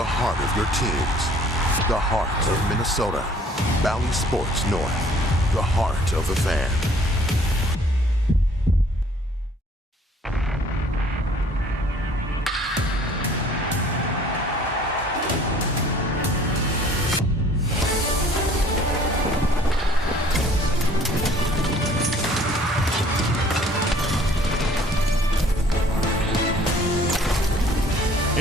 The heart of your teams. The heart of Minnesota. Bally Sports North. The heart of the fan.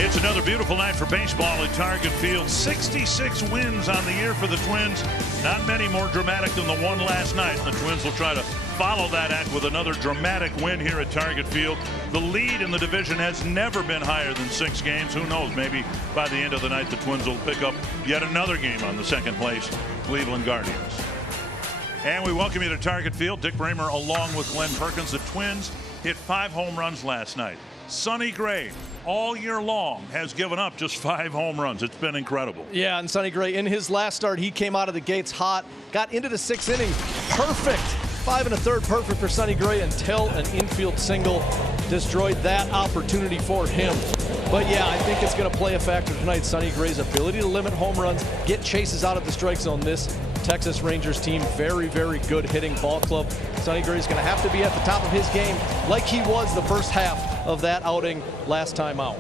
It's another beautiful night for baseball at Target Field. 66 wins on the year for the Twins. Not many more dramatic than the one last night. The Twins will try to follow that act with another dramatic win here at Target Field. The lead in the division has never been higher than 6 games. Who knows, maybe by the end of the night the Twins will pick up yet another game on the second place Cleveland Guardians. And we welcome you to Target Field. Dick Bramer along with Glenn Perkins. The Twins hit 5 home runs last night. Sonny Gray all year long has given up just 5 home runs. It's been incredible. Yeah, and Sonny Gray in his last start, he came out of the gates hot, got into the 6th inning, perfect. 5 1/3 perfect for Sonny Gray until an infield single destroyed that opportunity for him. But yeah, I think it's going to play a factor tonight. Sonny Gray's ability to limit home runs, get chases out of the strike zone. This Texas Rangers team, very, very good hitting ball club. Sonny Gray's going to have to be at the top of his game like he was the first half of that outing last time out.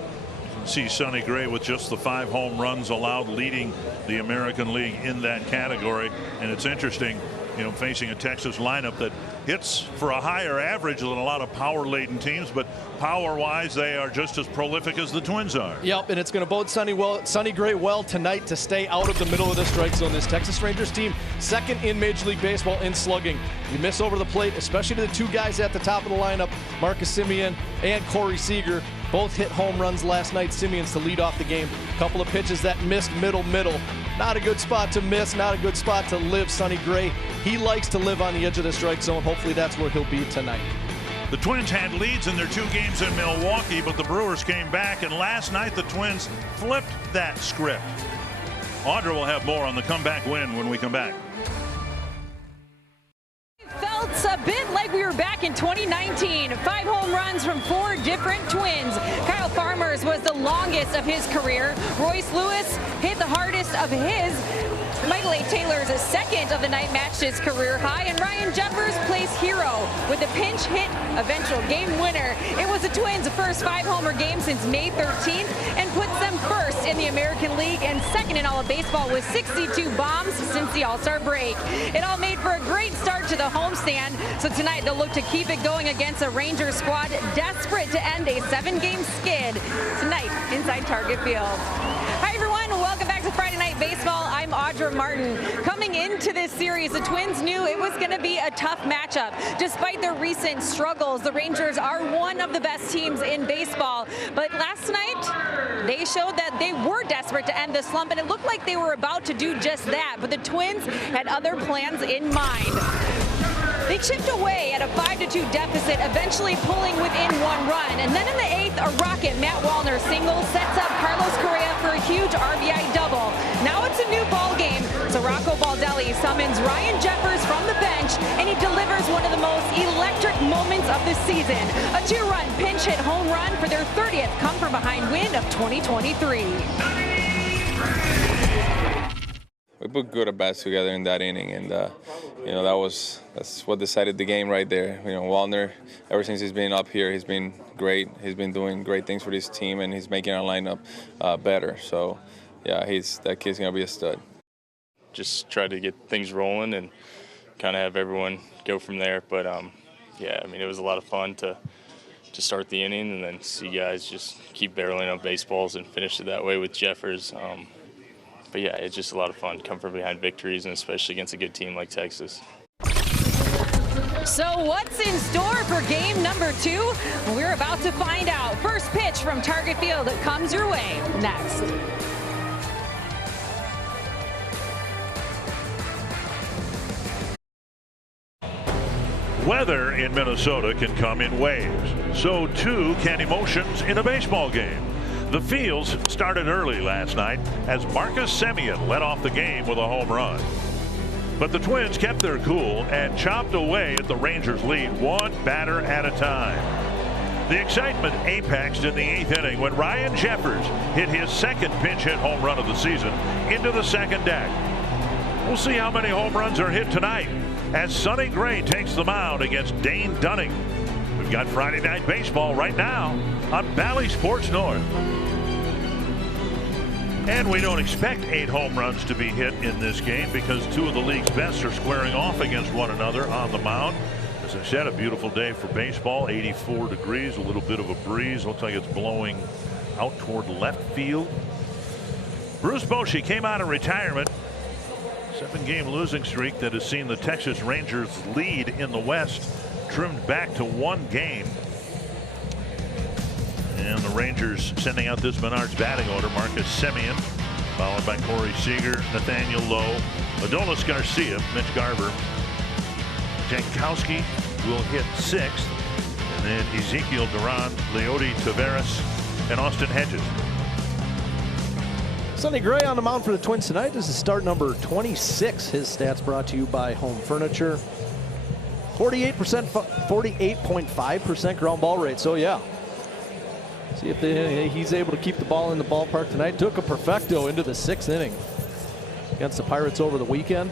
See Sonny Gray with just the 5 home runs allowed, leading the American League in that category. And it's interesting, you know, facing a Texas lineup that hits for a higher average than a lot of power-laden teams, but power-wise, they are just as prolific as the Twins are. Yep, and it's going to bode Sonny Gray well tonight to stay out of the middle of the strike zone. This Texas Rangers team, 2nd in Major League Baseball in slugging. You miss over the plate, especially to the 2 guys at the top of the lineup, Marcus Semien and Corey Seager. Both hit home runs last night. Semien's to lead off the game. Couple of pitches that missed middle. Not a good spot to miss, not a good spot to live. Sonny Gray, he likes to live on the edge of the strike zone. Hopefully that's where he'll be tonight. The Twins had leads in their 2 games in Milwaukee, but the Brewers came back, and last night the Twins flipped that script. Audra will have more on the comeback win when we come back. Felt a bit like we were back in 2019. 5 home runs from 4 different Twins. Kyle Farmer's was the longest of his career. Royce Lewis hit the hardest of his. Michael A. Taylor's 2nd of the night matched his career high, and Ryan Jeffers plays hero with a pinch hit eventual game winner. It was the Twins' first 5-homer game since May 13th and puts them 1st in the American League and 2nd in all of baseball with 62 bombs since the All-Star break. It all made for a great start to the homestand, so tonight they'll look to keep it going against a Rangers squad desperate to end a 7-game skid tonight inside Target Field. Hi everyone, welcome back to Friday Night Baseball. I'm Audra Martin. Coming into this series, the Twins knew it was going to be a tough matchup. Despite their recent struggles, the Rangers are one of the best teams in baseball. But last night, they showed that they were desperate to end the slump, and it looked like they were about to do just that. But the Twins had other plans in mind. They chipped away at a 5-2 deficit, eventually pulling within 1 run. And then in the 8th, a rocket Matt Wallner single sets up Carlos Correa for a huge RBI double. Now it's a new ball game. So Rocco Baldelli summons Ryan Jeffers from the bench, and he delivers one of the most electric moments of the season. A 2-run pinch hit home run for their 30th come-from-behind win of 2023. We put good at bats together in that inning, and you know that's what decided the game right there. You know, Wallner, ever since he's been up here, he's been great. He's been doing great things for this team, and he's making our lineup better. So, yeah, that kid's gonna be a stud. Just try to get things rolling and kind of have everyone go from there. But yeah, I mean, it was a lot of fun to start the inning and then see guys just keep barreling up baseballs and finish it that way with Jeffers. But yeah, it's just a lot of fun to come from behind victories, and especially against a good team like Texas. So what's in store for game number 2? We're about to find out. First pitch from Target Field comes your way next. Weather in Minnesota can come in waves. So too can emotions in a baseball game. The fields started early last night as Marcus Semien led off the game with a home run. But the Twins kept their cool and chopped away at the Rangers' lead 1 batter at a time. The excitement apexed in the 8th inning when Ryan Jeffers hit his second pinch hit home run of the season into the second deck. We'll see how many home runs are hit tonight as Sonny Gray takes the mound against Dane Dunning. We've got Friday Night Baseball right now on Bally Sports North. And we don't expect 8 home runs to be hit in this game because 2 of the league's best are squaring off against one another on the mound. As I said, a beautiful day for baseball, 84 degrees, a little bit of a breeze. Looks like it's blowing out toward left field. Bruce Bochy came out of retirement. 7-game losing streak that has seen the Texas Rangers lead in the West trimmed back to 1 game. And the Rangers sending out this Menards batting order. Marcus Semien, followed by Corey Seager, Nathaniel Lowe, Adolis Garcia, Mitch Garver. Jankowski will hit 6th. And then Ezekiel Duran, Leody Taveras, and Austin Hedges. Sonny Gray on the mound for the Twins tonight. This is start number 26. His stats brought to you by Home Furniture. 48.5% ground ball rate. So yeah. See if he's able to keep the ball in the ballpark tonight. Took a perfecto into the 6th inning against the Pirates over the weekend.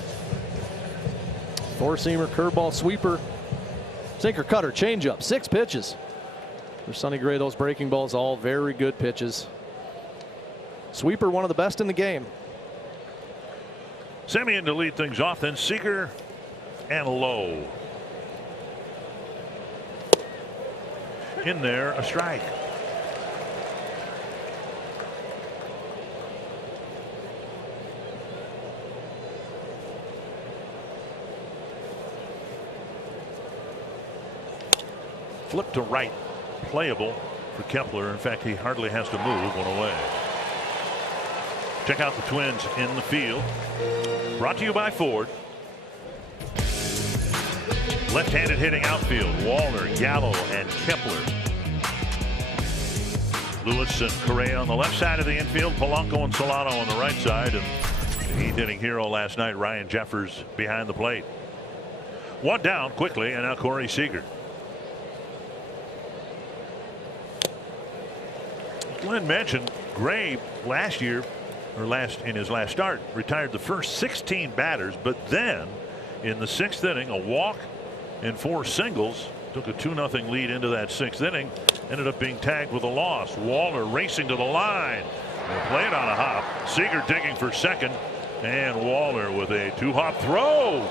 4-seamer, curveball, sweeper, sinker, cutter, changeup. 6 pitches for Sonny Gray. Those breaking balls, all very good pitches. Sweeper, one of the best in the game. Semien to lead things off, then Seager and Lowe. In there, a strike. Flip to right, playable for Kepler. In fact, he hardly has to move. One away. Check out the Twins in the field. Brought to you by Ford. Left-handed hitting outfield. Wallner, Gallo, and Kepler. Lewis and Correa on the left side of the infield. Polanco and Solano on the right side. And the 8th inning hero last night, Ryan Jeffers, behind the plate. 1 down quickly, and now Corey Seager. Glenn mentioned Gray last year, or in his last start, retired the first 16 batters, but then in the 6th inning, a walk and 4 singles, took a 2-0 lead into that 6th inning, ended up being tagged with a loss. Wallner racing to the line. They played on a hop. Seager digging for second, and Wallner with a 2-hop throw.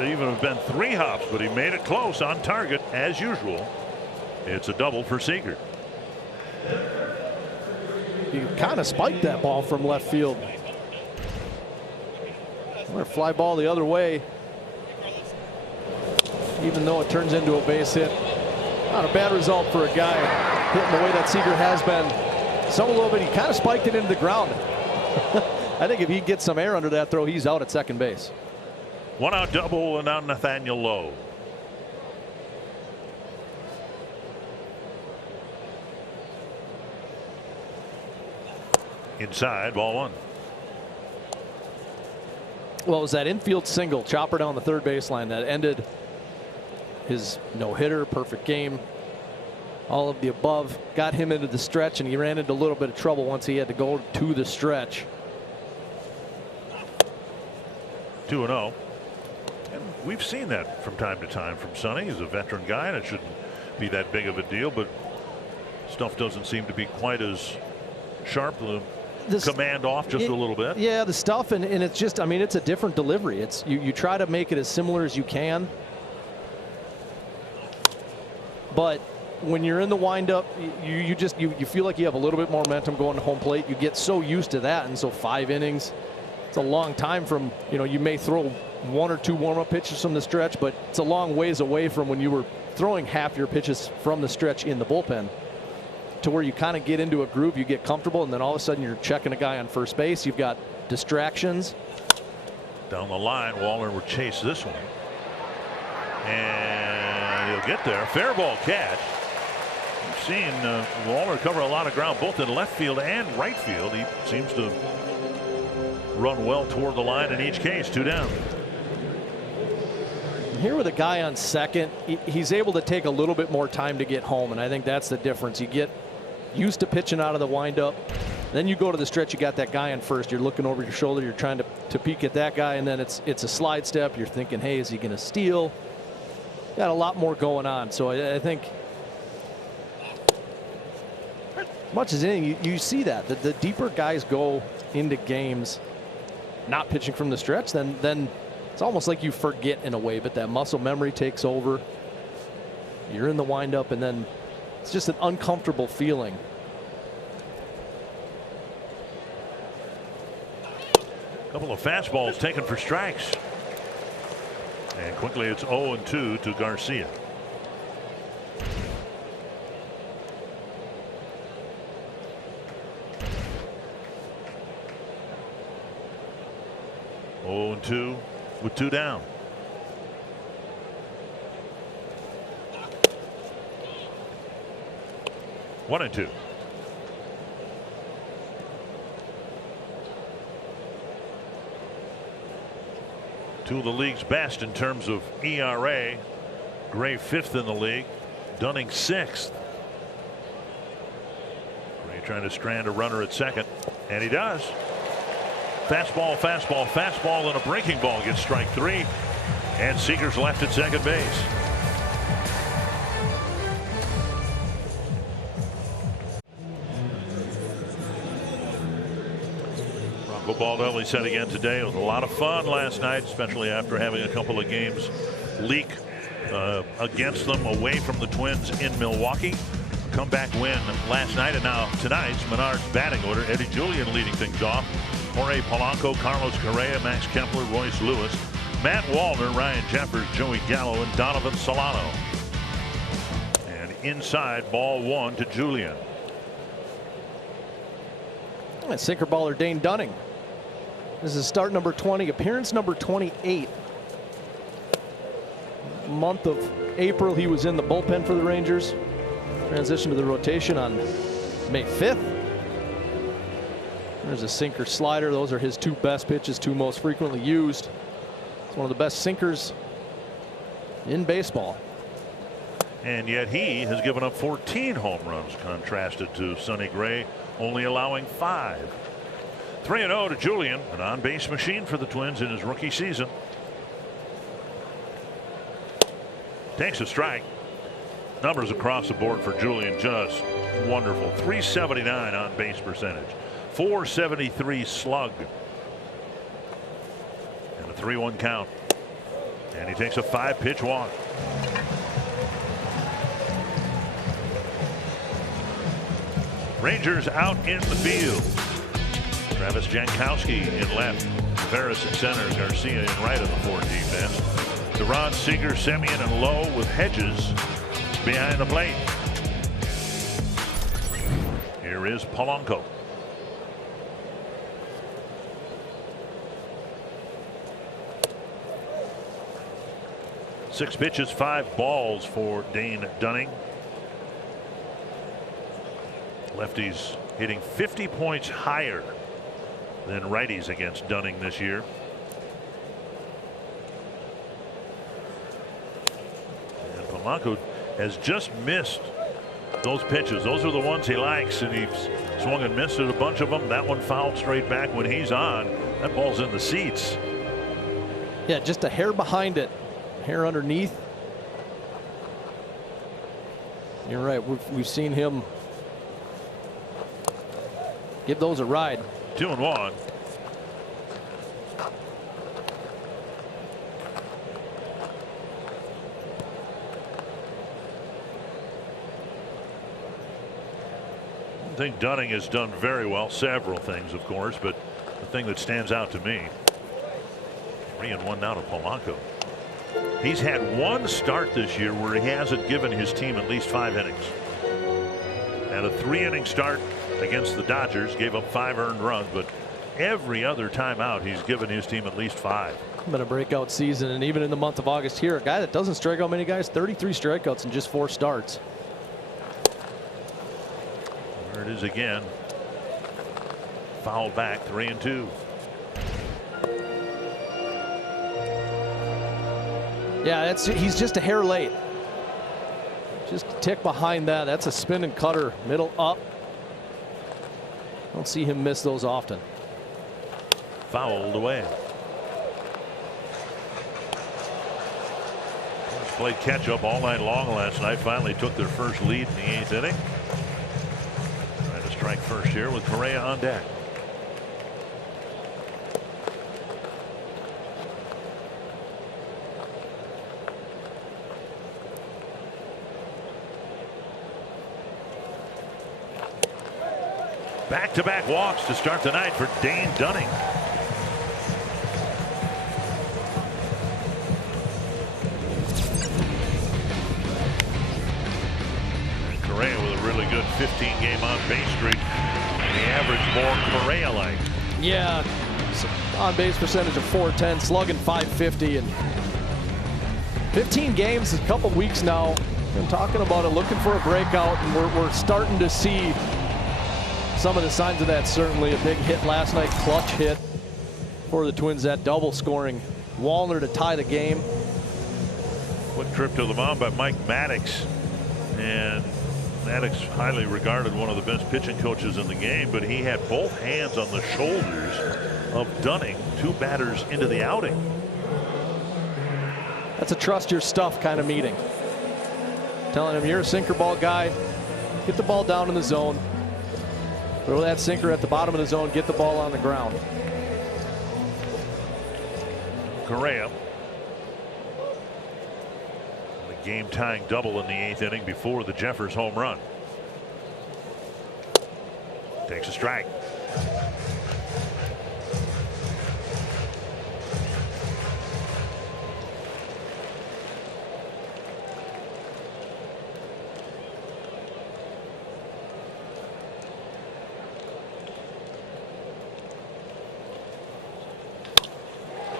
It even have been 3 hops, but he made it close on target as usual. It's a double for Seager. He kind of spiked that ball from left field. Or fly ball the other way. Even though it turns into a base hit. Not a bad result for a guy hitting the way that Seager has been. A little bit, he kind of spiked it into the ground. I think if he gets some air under that throw, he's out at second base. 1-out double, and now Nathaniel Lowe. Inside, ball 1. Well, it was that infield single, chopper down the third baseline, that ended his no-hitter, perfect game. All of the above got him into the stretch, and he ran into a little bit of trouble once he had to go to the stretch. 2-0. And we've seen that from time to time from Sonny. He's a veteran guy, and it shouldn't be that big of a deal, but stuff doesn't seem to be quite as sharp. The command off just a little bit. Yeah, the stuff, and it's just, I mean, it's a different delivery. It's you try to make it as similar as you can, but when you're in the windup, you feel like you have a little bit more momentum going to home plate. You get so used to that, and so 5 innings, it's a long time from, you may throw 1 or 2 warm-up pitches from the stretch, but it's a long ways away from when you were throwing half your pitches from the stretch in the bullpen, to where you kind of get into a groove, you get comfortable, and then all of a sudden you're checking a guy on first base. You've got distractions. Down the line, Wallner will chase this one. And he'll get there. Fair ball catch. We've seen Wallner cover a lot of ground, both in left field and right field. He seems to run well toward the line in each case. 2 down. Here with a guy on second, he's able to take a little bit more time to get home, and I think that's the difference. You get used to pitching out of the windup, then you go to the stretch, you got that guy on first, you're looking over your shoulder, you're trying to peek at that guy, and then it's a slide step. You're thinking, hey, is he going to steal? Got a lot more going on. So I think as much as anything, you see that the deeper guys go into games not pitching from the stretch, then it's almost like you forget in a way, but that muscle memory takes over. You're in the windup, and then it's just an uncomfortable feeling. A couple of fastballs taken for strikes. And quickly it's 0-2 to Garcia. Oh, and 2 with 2 down. One and 2. Two of the league's best in terms of ERA. Gray 5th in the league. Dunning 6th. Gray trying to strand a runner at second, and he does. Fastball, fastball, fastball, and a breaking ball gets strike 3. And Seager's left at second base. Bronco Baldelli said again today, it was a lot of fun last night, especially after having a couple of games leak against them away from the Twins in Milwaukee. Comeback win last night, and now tonight's Menard's batting order. Eddie Julien leading things off. Jorge Polanco, Carlos Correa, Max Kepler, Royce Lewis, Matt Wallner, Ryan Jeffers, Joey Gallo, and Donovan Solano. And inside, ball 1 to Julien. And sinker baller Dane Dunning. This is start number 20, appearance number 28. Month of April, he was in the bullpen for the Rangers. Transition to the rotation on May 5th. There's a sinker slider. Those are his 2 best pitches, 2 most frequently used. It's one of the best sinkers in baseball. And yet he has given up 14 home runs, contrasted to Sonny Gray only allowing 5. 3-0 to Julien, an on-base machine for the Twins in his rookie season. Takes a strike. Numbers across the board for Julien just wonderful. 379 on base percentage, 473 slug, and a 3-1 count. And he takes a 5-pitch walk. Rangers out in the field. Travis Jankowski in left, Ferris at center, Garcia in right of the 4 defense. Duran, Seager, Semien, and Lowe with Hedges behind the plate. Here is Polanco. Six pitches, 5 balls for Dane Dunning. Lefties hitting 50 points higher than righties against Dunning this year. And Polanco has just missed those pitches. Those are the ones he likes, and he's swung and missed at a bunch of them. That one fouled straight back when he's on. That ball's in the seats. Yeah, just a hair behind it, hair underneath. You're right. We've seen him give those a ride. 2-1. I think Dunning has done very well. Several things, of course, but the thing that stands out to me, 3-1 now to Polanco. He's had 1 start this year where he hasn't given his team at least 5 innings. And a 3-inning start against the Dodgers, gave up 5 earned runs, but every other time out he's given his team at least 5. Been a breakout season, and even in the month of August here, a guy that doesn't strike out many guys, 33 strikeouts in just 4 starts. There it is again. Foul back, 3-2. Yeah, he's just a hair late. Just a tick behind that. That's a spinning cutter, middle up. Don't see him miss those often. Fouled away. Played catch up all night long last night. Finally took their first lead in the 8th inning. Trying to strike first here with Correa on deck. Back-to-back walks to start the night for Dane Dunning. Correa with a really good 15-game on-base streak. The average more Correa-like. Yeah, on-base percentage of .410, slugging .550, and 15 games, a couple weeks now. Been talking about it, looking for a breakout, and we're starting to see some of the signs of that. Certainly a big hit last night, clutch hit for the Twins, that double scoring Wallner to tie the game. Quick trip to the mound by Mike Maddox, and Maddox highly regarded, one of the best pitching coaches in the game, but he had both hands on the shoulders of Dunning, 2 batters into the outing. That's a trust your stuff kind of meeting. Telling him you're a sinker ball guy, get the ball down in the zone. Throw that sinker at the bottom of the zone, get the ball on the ground. Correa. The game-tying double in the 8th inning before the Jeffers home run. Takes a strike.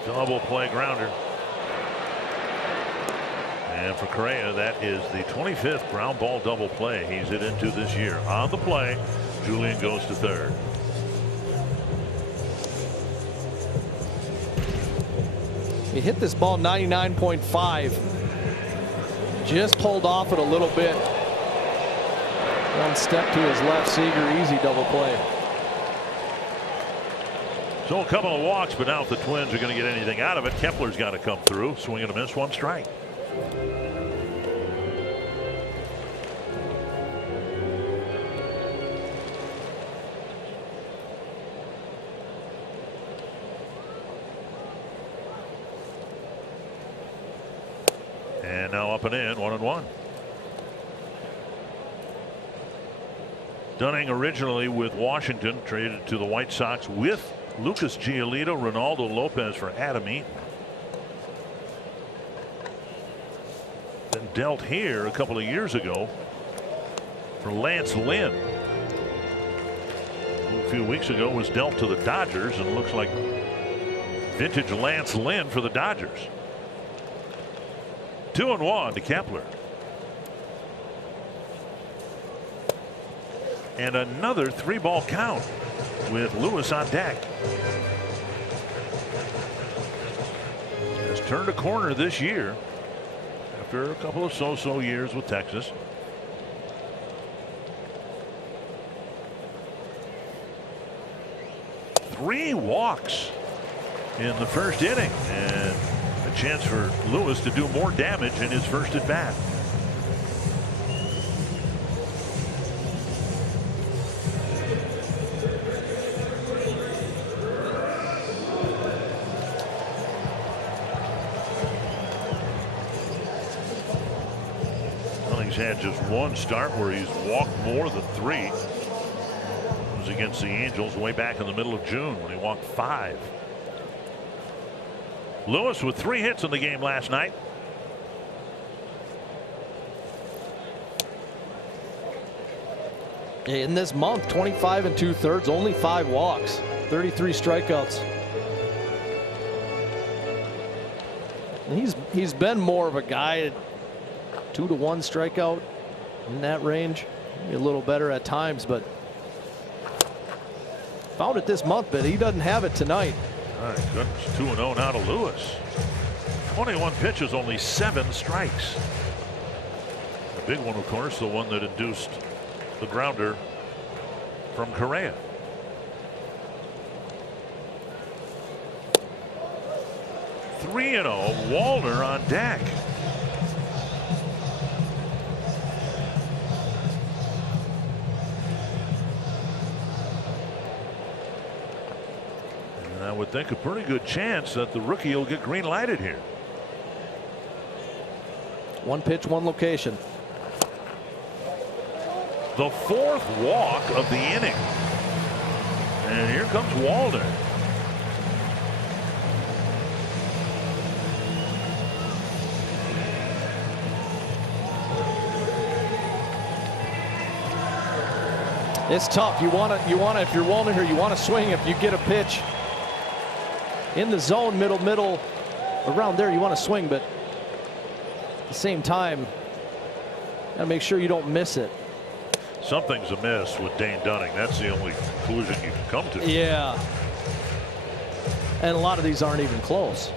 Double play grounder. And for Correa, that is the 25th ground ball double play he's hit into this year. On the play, Julian goes to third. He hit this ball 99.5. Just pulled off it a little bit. One step to his left, Seager, easy double play. So a couple of walks, but now if the Twins are going to get anything out of it, Kepler's got to come through. Swing and a miss, 1 strike. And now up and in, 1-1. Dunning originally with Washington, traded to the White Sox with Lucas Giolito, Ronaldo Lopez for Adam Eaton. Then dealt here a couple of years ago for Lance Lynn. A few weeks ago was dealt to the Dodgers, and it looks like vintage Lance Lynn for the Dodgers. 2-1 to Kepler. And another 3-ball count with Lewis on deck. Has turned a corner this year after a couple of so-so years with Texas. Three walks in the first inning, and a chance for Lewis to do more damage in his first at bat. Had just one start where he's walked more than 3. It was against the Angels way back in the middle of June when he walked 5. Lewis with 3 hits in the game last night. In this month, 25 2/3, only 5 walks, 33 strikeouts. And he's been more of a guy 2-1 strikeout in that range, maybe a little better at times, but found it this month, but he doesn't have it tonight. My goodness, 2-0 now to Lewis. 21 pitches, only 7 strikes. The big one, of course, the one that induced the grounder from Correa. Three and 0, Wallner on deck. And I would think a pretty good chance that the rookie will get green lighted here. One pitch, one location. The 4th walk of the inning. And here comes Wallner. It's tough. You want to, if you're Wallner here, you want to swing. If you get a pitch in the zone, middle, around there, you want to swing. But at the same time, got to make sure you don't miss it. Something's amiss with Dane Dunning. That's the only conclusion you can come to. Yeah. And a lot of these aren't even close.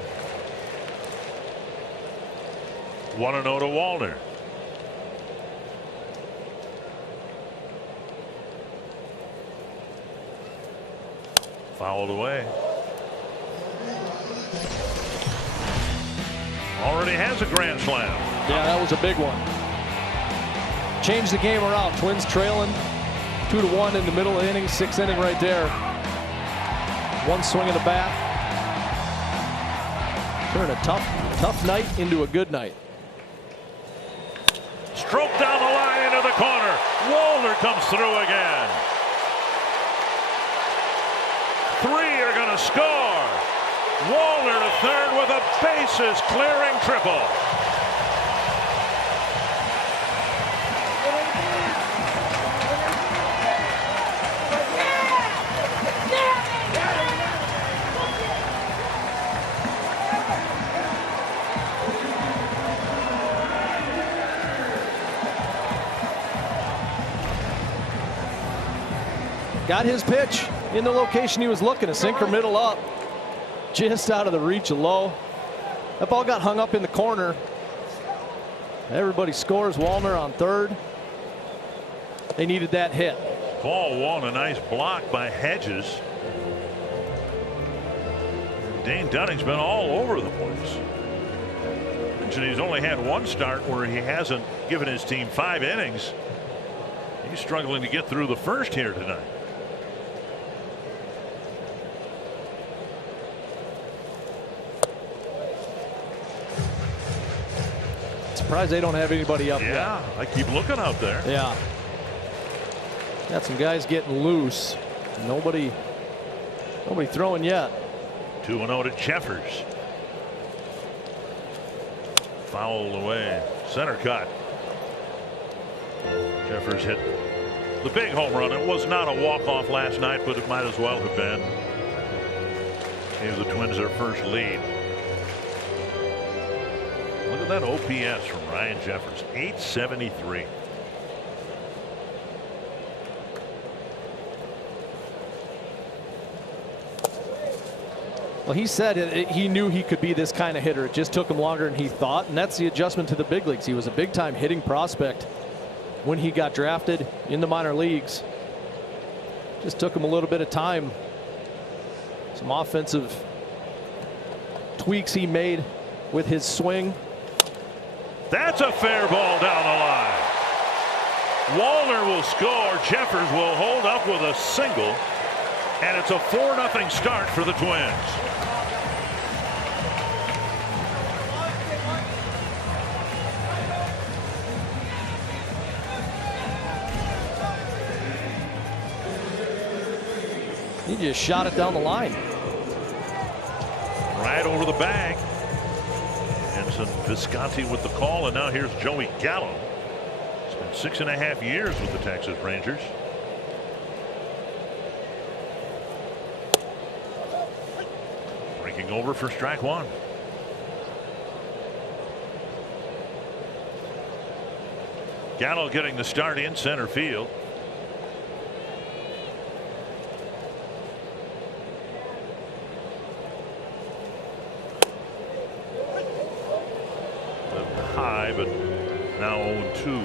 1-0 to Wallner. Fouled away. Already has a grand slam. Yeah, that was a big one. Changed the game around. Twins trailing 2-1 in the middle of the inning, 6th inning right there. One swing of the bat. Turn a tough night into a good night. Stroke down the line into the corner. Wallner comes through again. 3 are going to score. Wallner to third with a bases clearing triple. Got his pitch in the location he was looking, a sinker middle up, just out of the reach of Lowe. That ball got hung up in the corner. Everybody scores. Wallner on third. They needed that hit. Paul Wall, a nice block by Hedges. Dane Dunning's been all over the place. And he's only had one start where he hasn't given his team 5 innings. He's struggling to get through the first here tonight. Surprised they don't have anybody up yet. Yeah, I keep looking out there. Yeah. Got some guys getting loose. Nobody throwing yet. 2-0 to Jeffers. Fouled away. Center cut. Jeffers hit the big home run. It was not a walk-off last night, but it might as well have been. Gave the Twins their first lead. Look at that OPS from Ryan Jeffers, 873. Well, he said he knew he could be this kind of hitter. It just took him longer than he thought, and that's the adjustment to the big leagues. He was a big-time hitting prospect when he got drafted in the minor leagues. Just took him a little bit of time. Some offensive tweaks he made with his swing. That's a fair ball down the line. Wallner will score. Jeffers will hold up with a single. And it's a 4-0 start for the Twins. He just shot it down the line. Right over the bag. Ensign Visconti with the call, and now here's Joey Gallo. Spent 6.5 years with the Texas Rangers. Breaking over for strike one. Gallo getting the start in center field. but now 0-2.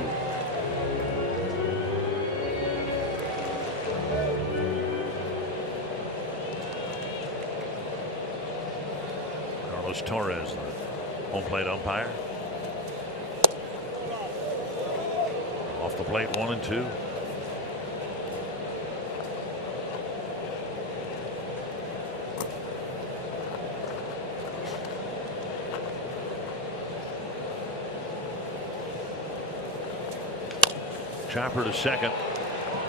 Carlos Torres, the home plate umpire. Off the plate, 1-2. Chopper to second.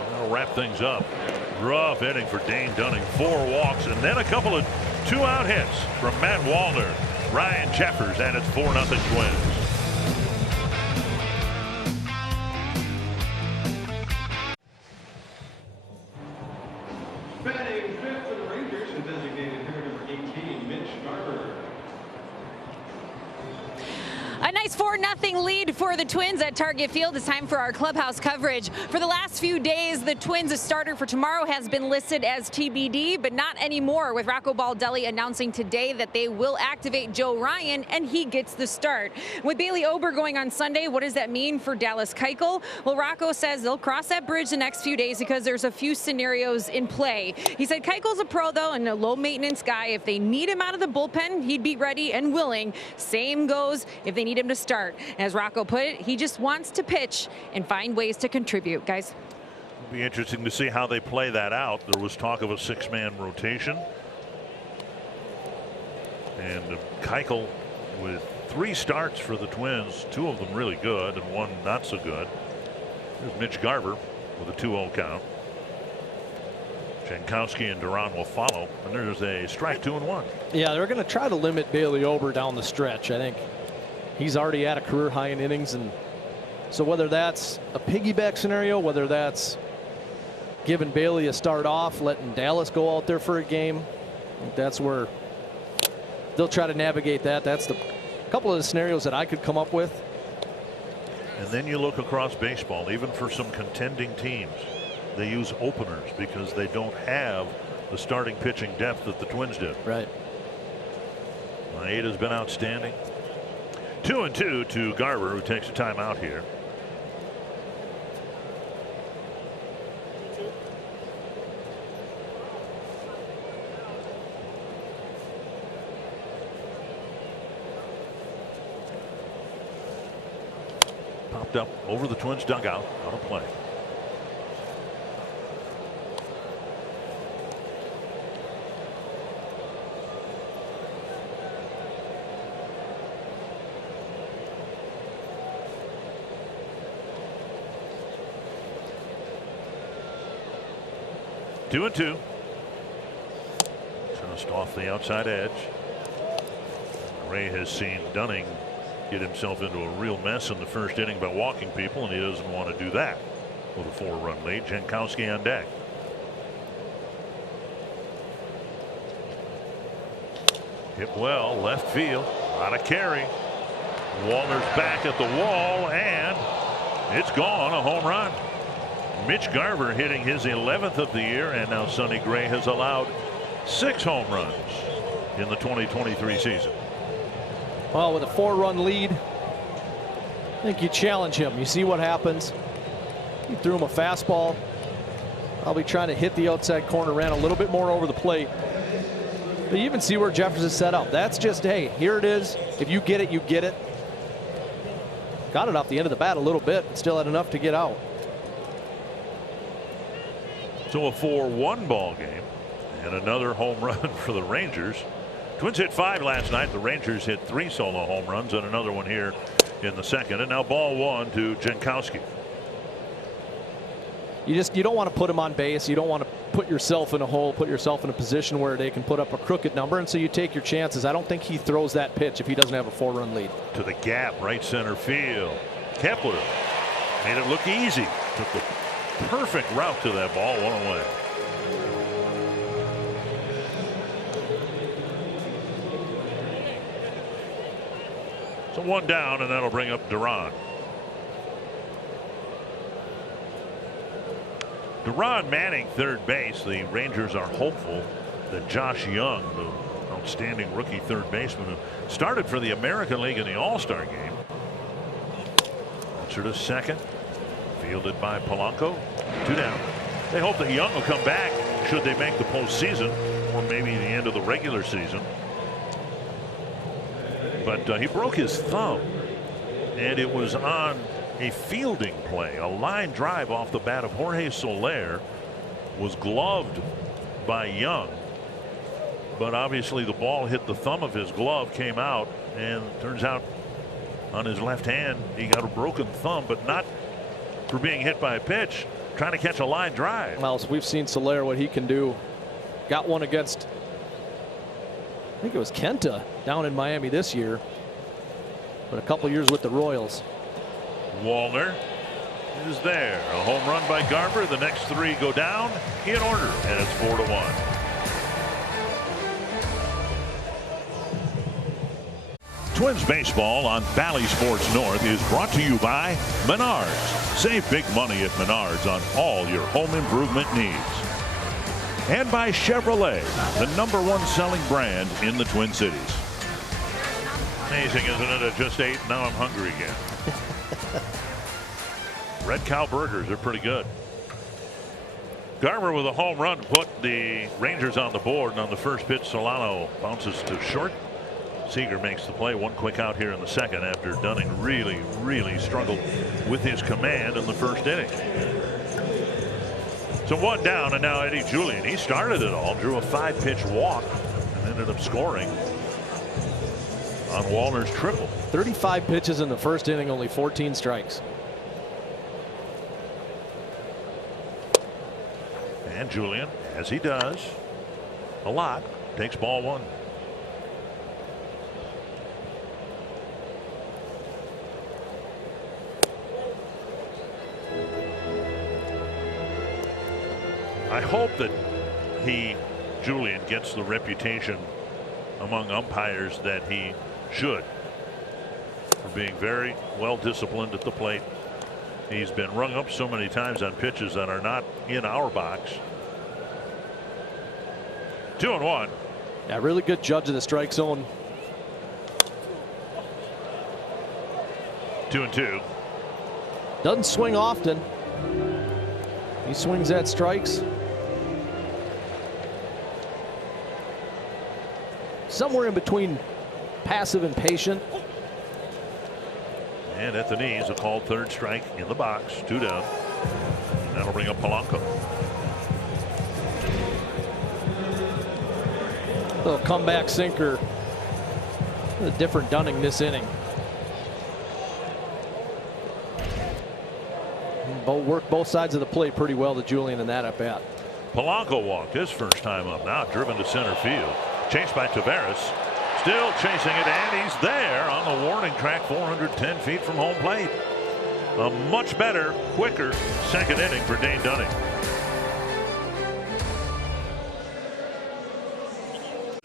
That'll wrap things up. Rough inning for Dane Dunning. 4 walks and then a couple of 2-out hits from Matt Wallner, Ryan Jeffers, and it's 4-0 Twins. Batting fifth for the Rangers and designated hitter number 18, Mitch Garver. A nice 4-0 lead for the Twins at Target Field. It's time for our clubhouse coverage. For the last few days, the Twins' starter for tomorrow has been listed as TBD, but not anymore, with Rocco Baldelli announcing today that they will activate Joe Ryan and he gets the start. With Bailey Ober going on Sunday, what does that mean for Dallas Keuchel? Well, Rocco says they'll cross that bridge the next few days because there's a few scenarios in play. He said Keuchel's a pro, though, and a low-maintenance guy. If they need him out of the bullpen, he'd be ready and willing. Same goes if they need him to start. As Rocco put it, he just wants to pitch and find ways to contribute. Guys, It'll be interesting to see how they play that out. There was talk of a 6-man rotation, and Keuchel with 3 starts for the Twins, 2 of them really good and 1 not so good. There's Mitch Garver with a 2-0 count. Jankowski and Duran will follow, and there's a strike 2-1. Yeah, they're going to try to limit Bailey Ober down the stretch. I think he's already at a career high in innings, and so whether that's a piggyback scenario, whether that's giving Bailey a start off, letting Dallas go out there for a game, I think that's where they'll try to navigate that. That's the couple of the scenarios that I could come up with. And then you look across baseball, even for some contending teams, they use openers because they don't have the starting pitching depth that the Twins did. Right. Maeda's been outstanding. 2-2 to Garver, who takes a timeout here. Popped up over the Twins dugout on a play. Two and 2. Just off the outside edge. Ray has seen Dunning get himself into a real mess in the first inning by walking people, and he doesn't want to do that with a 4-run lead. Jankowski on deck. Hit well, left field, out of carry. Wallner's back at the wall, and it's gone, a home run. Mitch Garver hitting his 11th of the year, and now Sonny Gray has allowed 6 home runs in the 2023 season. Well, with a 4-run lead, I think you challenge him. You see what happens. He threw him a fastball. Probably trying to hit the outside corner, ran a little bit more over the plate. But you even see where Jeffers is set up. That's just, hey, here it is. If you get it, you get it. Got it off the end of the bat a little bit, but still had enough to get out. So a 4-1 ball game and another home run for the Rangers. Twins hit 5 last night. The Rangers hit 3 solo home runs and another one here in the second. And now ball 1 to Jankowski. You don't want to put him on base. You don't want to put yourself in a hole, put yourself in a position where they can put up a crooked number, and so you take your chances. I don't think he throws that pitch if he doesn't have a 4-run lead. To the gap, right center field. Kepler made it look easy. Took the perfect route to that ball, 1 away. So 1 down, and that'll bring up Duran. Duran manning third base. The Rangers are hopeful that Josh Young, the outstanding rookie third baseman who started for the American League in the All-Star game, Bouncer to second. Fielded by Polanco. 2 down. They hope that Young will come back should they make the postseason or maybe the end of the regular season. But he broke his thumb, and it was on a fielding play. A line drive off the bat of Jorge Soler was gloved by Young, but obviously the ball hit the thumb of his glove, came out, and turns out on his left hand he got a broken thumb, but not for being hit by a pitch, trying to catch a line drive. Well, we've seen Soler, what he can do. Got one against, I think it was Kenta down in Miami this year, but a couple years with the Royals. Wallner is there. A home run by Garver. The next 3 go down in order, and it's 4-1. Twins baseball on Bally Sports North is brought to you by Menards. Save big money at Menards on all your home improvement needs. And by Chevrolet, the #1 selling brand in the Twin Cities. Amazing, isn't it? At just 8, now I'm hungry again. Red Cow burgers are pretty good. Garver with a home run put the Rangers on the board, and on the first pitch Solano bounces to short. Seager makes the play. 1 quick out here in the second after Dunning really struggled with his command in the first inning. So 1 down, and now Eddie Julien. He started it all, drew a 5-pitch walk, and ended up scoring on Wallner's triple. 35 pitches in the first inning, only 14 strikes. And Julien, as he does a lot, takes ball 1. I hope that Julien, gets the reputation among umpires that he should for being very well disciplined at the plate. He's been rung up so many times on pitches that are not in our box. 2-1. Yeah, really good judge of the strike zone. 2-2. Doesn't swing often. He swings at strikes. Somewhere in between passive and patient. And at the knees, a called 3rd strike in the box. 2 down. That'll bring up Polanco. Little comeback sinker. A different Dunning this inning. Worked both sides of the plate pretty well to Julien in that at bat. Polanco walked his first time up. Now driven to center field. Chased by Taveras. Still chasing it, and he's there on the warning track, 410 feet from home plate. A much better, quicker second inning for Dane Dunning.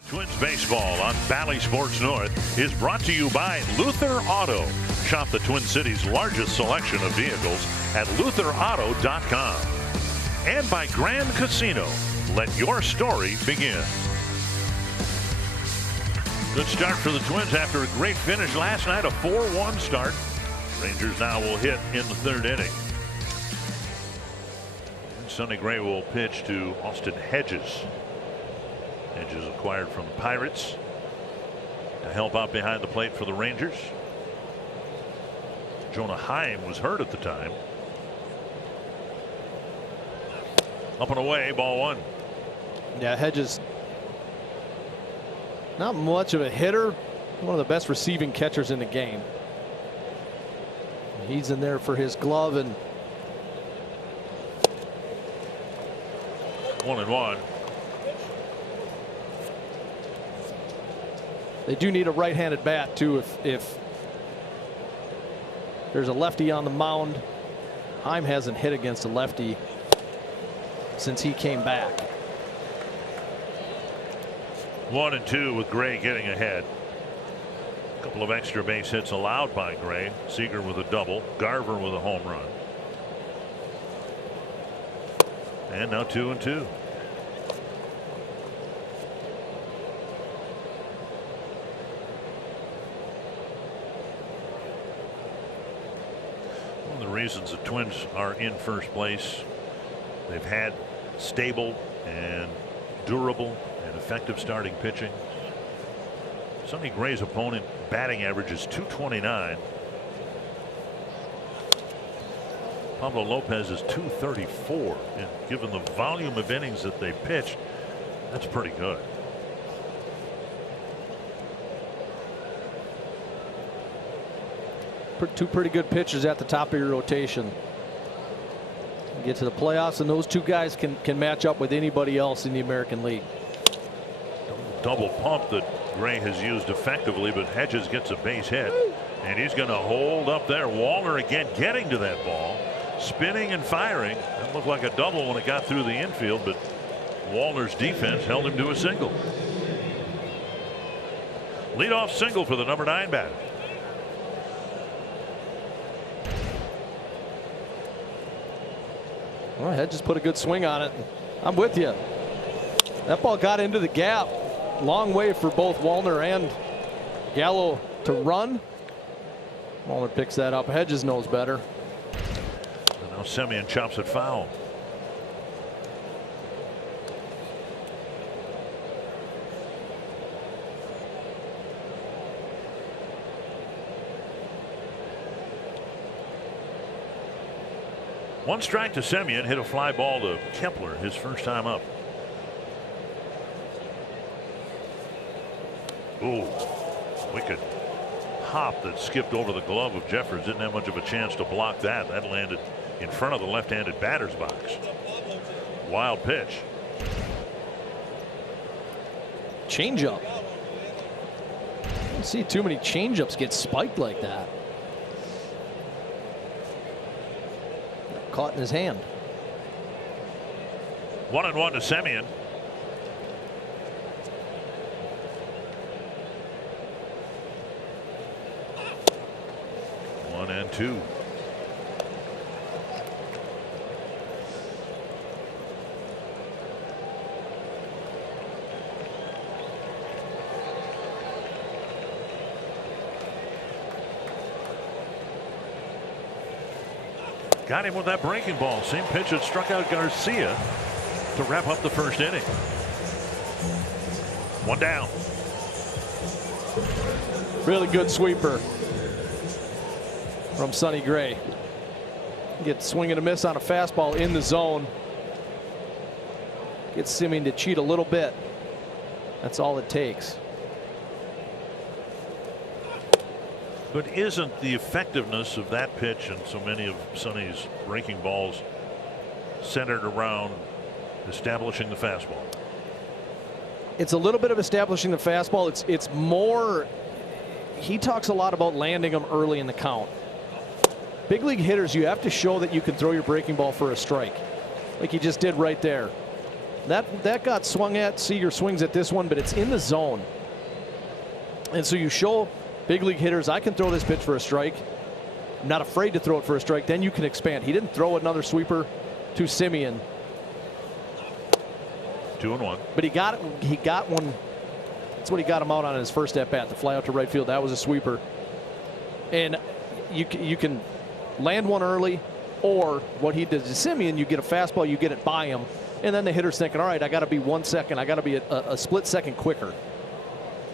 Twins baseball on Bally Sports North is brought to you by Luther Auto. Shop the Twin Cities' largest selection of vehicles at LutherAuto.com. And by Grand Casino. Let your story begin. Good start for the Twins after a great finish last night, a 4-1 start. Rangers now will hit in the 3rd inning. And Sonny Gray will pitch to Austin Hedges. Hedges acquired from the Pirates to help out behind the plate for the Rangers. Jonah Heim was hurt at the time. Up and away, ball 1. Yeah, Hedges, not much of a hitter, one of the best receiving catchers in the game. He's in there for his glove, and 1-1. They do need a right-handed bat too. If there's a lefty on the mound, Heim hasn't hit against a lefty since he came back. 1-2 with Gray getting ahead. A couple of extra base hits allowed by Gray. Seager with a double. Garver with a home run. And now 2-2. reasons the Twins are in first place. They've had stable and durable and effective starting pitching. Sonny Gray's opponent batting average is .229. Pablo Lopez is .234, and given the volume of innings that they pitched, that's pretty good. Two pretty good pitchers at the top of your rotation. You get to the playoffs, and those two guys can match up with anybody else in the American League. Double pump that Gray has used effectively, but Hedges gets a base hit, and he's going to hold up there. Wallner again getting to that ball, spinning and firing. That looked like a double when it got through the infield, but Wallner's defense held him to a single. Leadoff single for the number 9 batter. Well, Hedges put a good swing on it. I'm with you. That ball got into the gap. Long way for both Wallner and Gallo to run. Wallner picks that up. Hedges knows better. And now Semien chops it foul. One strike to Semien. Hit a fly ball to Kepler, his first time up. Ooh, wicked hop that skipped over the glove of Jeffers. Didn't have much of a chance to block that. That landed in front of the left-handed batter's box. Wild pitch. Changeup. I don't see too many changeups get spiked like that. Caught in his hand. 1-1 to Semien. One and two. Got him with that breaking ball. Same pitch that struck out Garcia to wrap up the first inning. One down. Really good sweeper from Sonny Gray. Get swing and a miss on a fastball in the zone. Gets Semien to cheat a little bit. That's all it takes. But isn't the effectiveness of that pitch and so many of Sonny's breaking balls centered around establishing the fastball? It's a little bit of establishing the fastball. It's more, he talks a lot about landing them early in the count. Big league hitters, you have to show that you can throw your breaking ball for a strike, like he just did right there. That got swung at. Seager swings at this one, but it's in the zone. And so you show big league hitters, I can throw this pitch for a strike. I'm not afraid to throw it for a strike. Then you can expand. He didn't throw another sweeper to Semien. 2-1. But he got one. That's what he got him out on his first at bat. The fly out to right field. That was a sweeper. And you can land one early, or what he did to Semien, you get a fastball, you get it by him, and then the hitter's thinking, all right, I got to be 1 second. I got to be a split second quicker.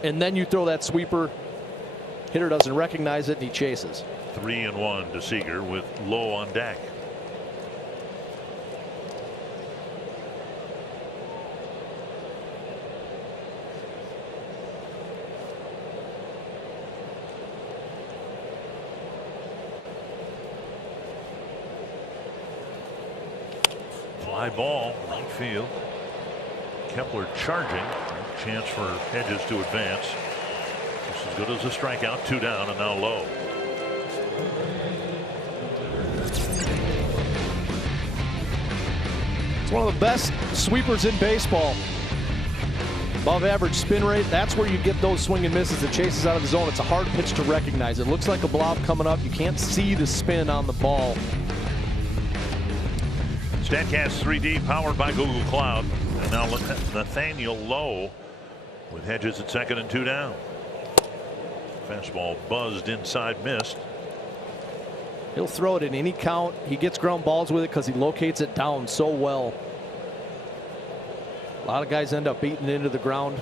And then you throw that sweeper. Hitter doesn't recognize it, and he chases. 3-1 to Seager with Lowe on deck. Fly ball, right field. Kepler charging. Chance for Hedges to advance. This is good as a strikeout. 2 down, and now Lowe. It's one of the best sweepers in baseball. Above average spin rate. That's where you get those swing and misses. It chases out of the zone. It's a hard pitch to recognize. It looks like a blob coming up. You can't see the spin on the ball. StatCast 3D powered by Google Cloud. And now Nathaniel Lowe with Hedges at second and 2 down. Fastball buzzed inside, missed. He'll throw it in any count. He gets ground balls with it because he locates it down so well. A lot of guys end up beating it into the ground.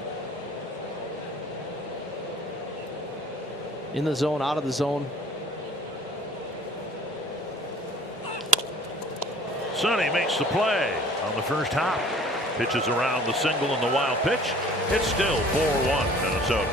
In the zone, out of the zone. Sonny makes the play on the first hop. Pitches around the single and the wild pitch. It's still 4-1 Minnesota.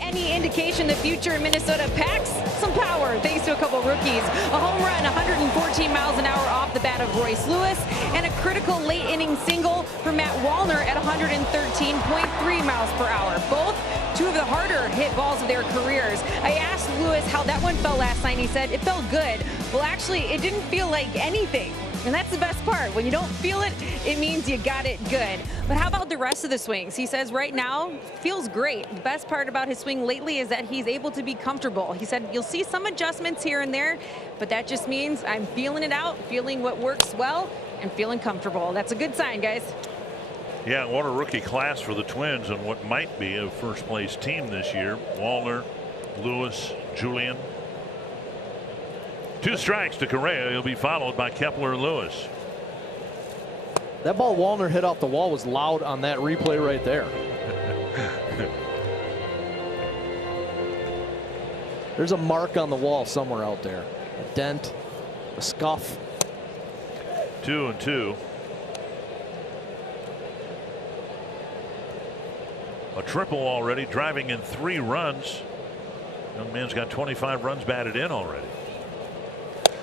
Any indication the future in Minnesota packs some power thanks to a couple rookies. A home run 114 miles an hour off the bat of Royce Lewis, and a critical late inning single for Matt Wallner at 113.3 miles per hour. Both two of the harder hit balls of their careers. I asked Lewis how that one felt last night, and he said it felt good. Well, actually, it didn't feel like anything. And that's the best part. When you don't feel it, it means you got it good. But how about the rest of the swings? He says right now, feels great. The best part about his swing lately is that he's able to be comfortable. He said you'll see some adjustments here and there, but that just means I'm feeling it out, feeling what works well, and feeling comfortable. That's a good sign, guys. Yeah, what a rookie class for the Twins and what might be a first place team this year. Wallner, Lewis, Julian. 2 strikes to Correa. He'll be followed by Kepler and Lewis. That ball Wallner hit off the wall was loud on that replay right there. There's a mark on the wall somewhere out there. A dent, a scuff. 2-2. A triple already, driving in 3 runs. Young man's got 25 runs batted in already.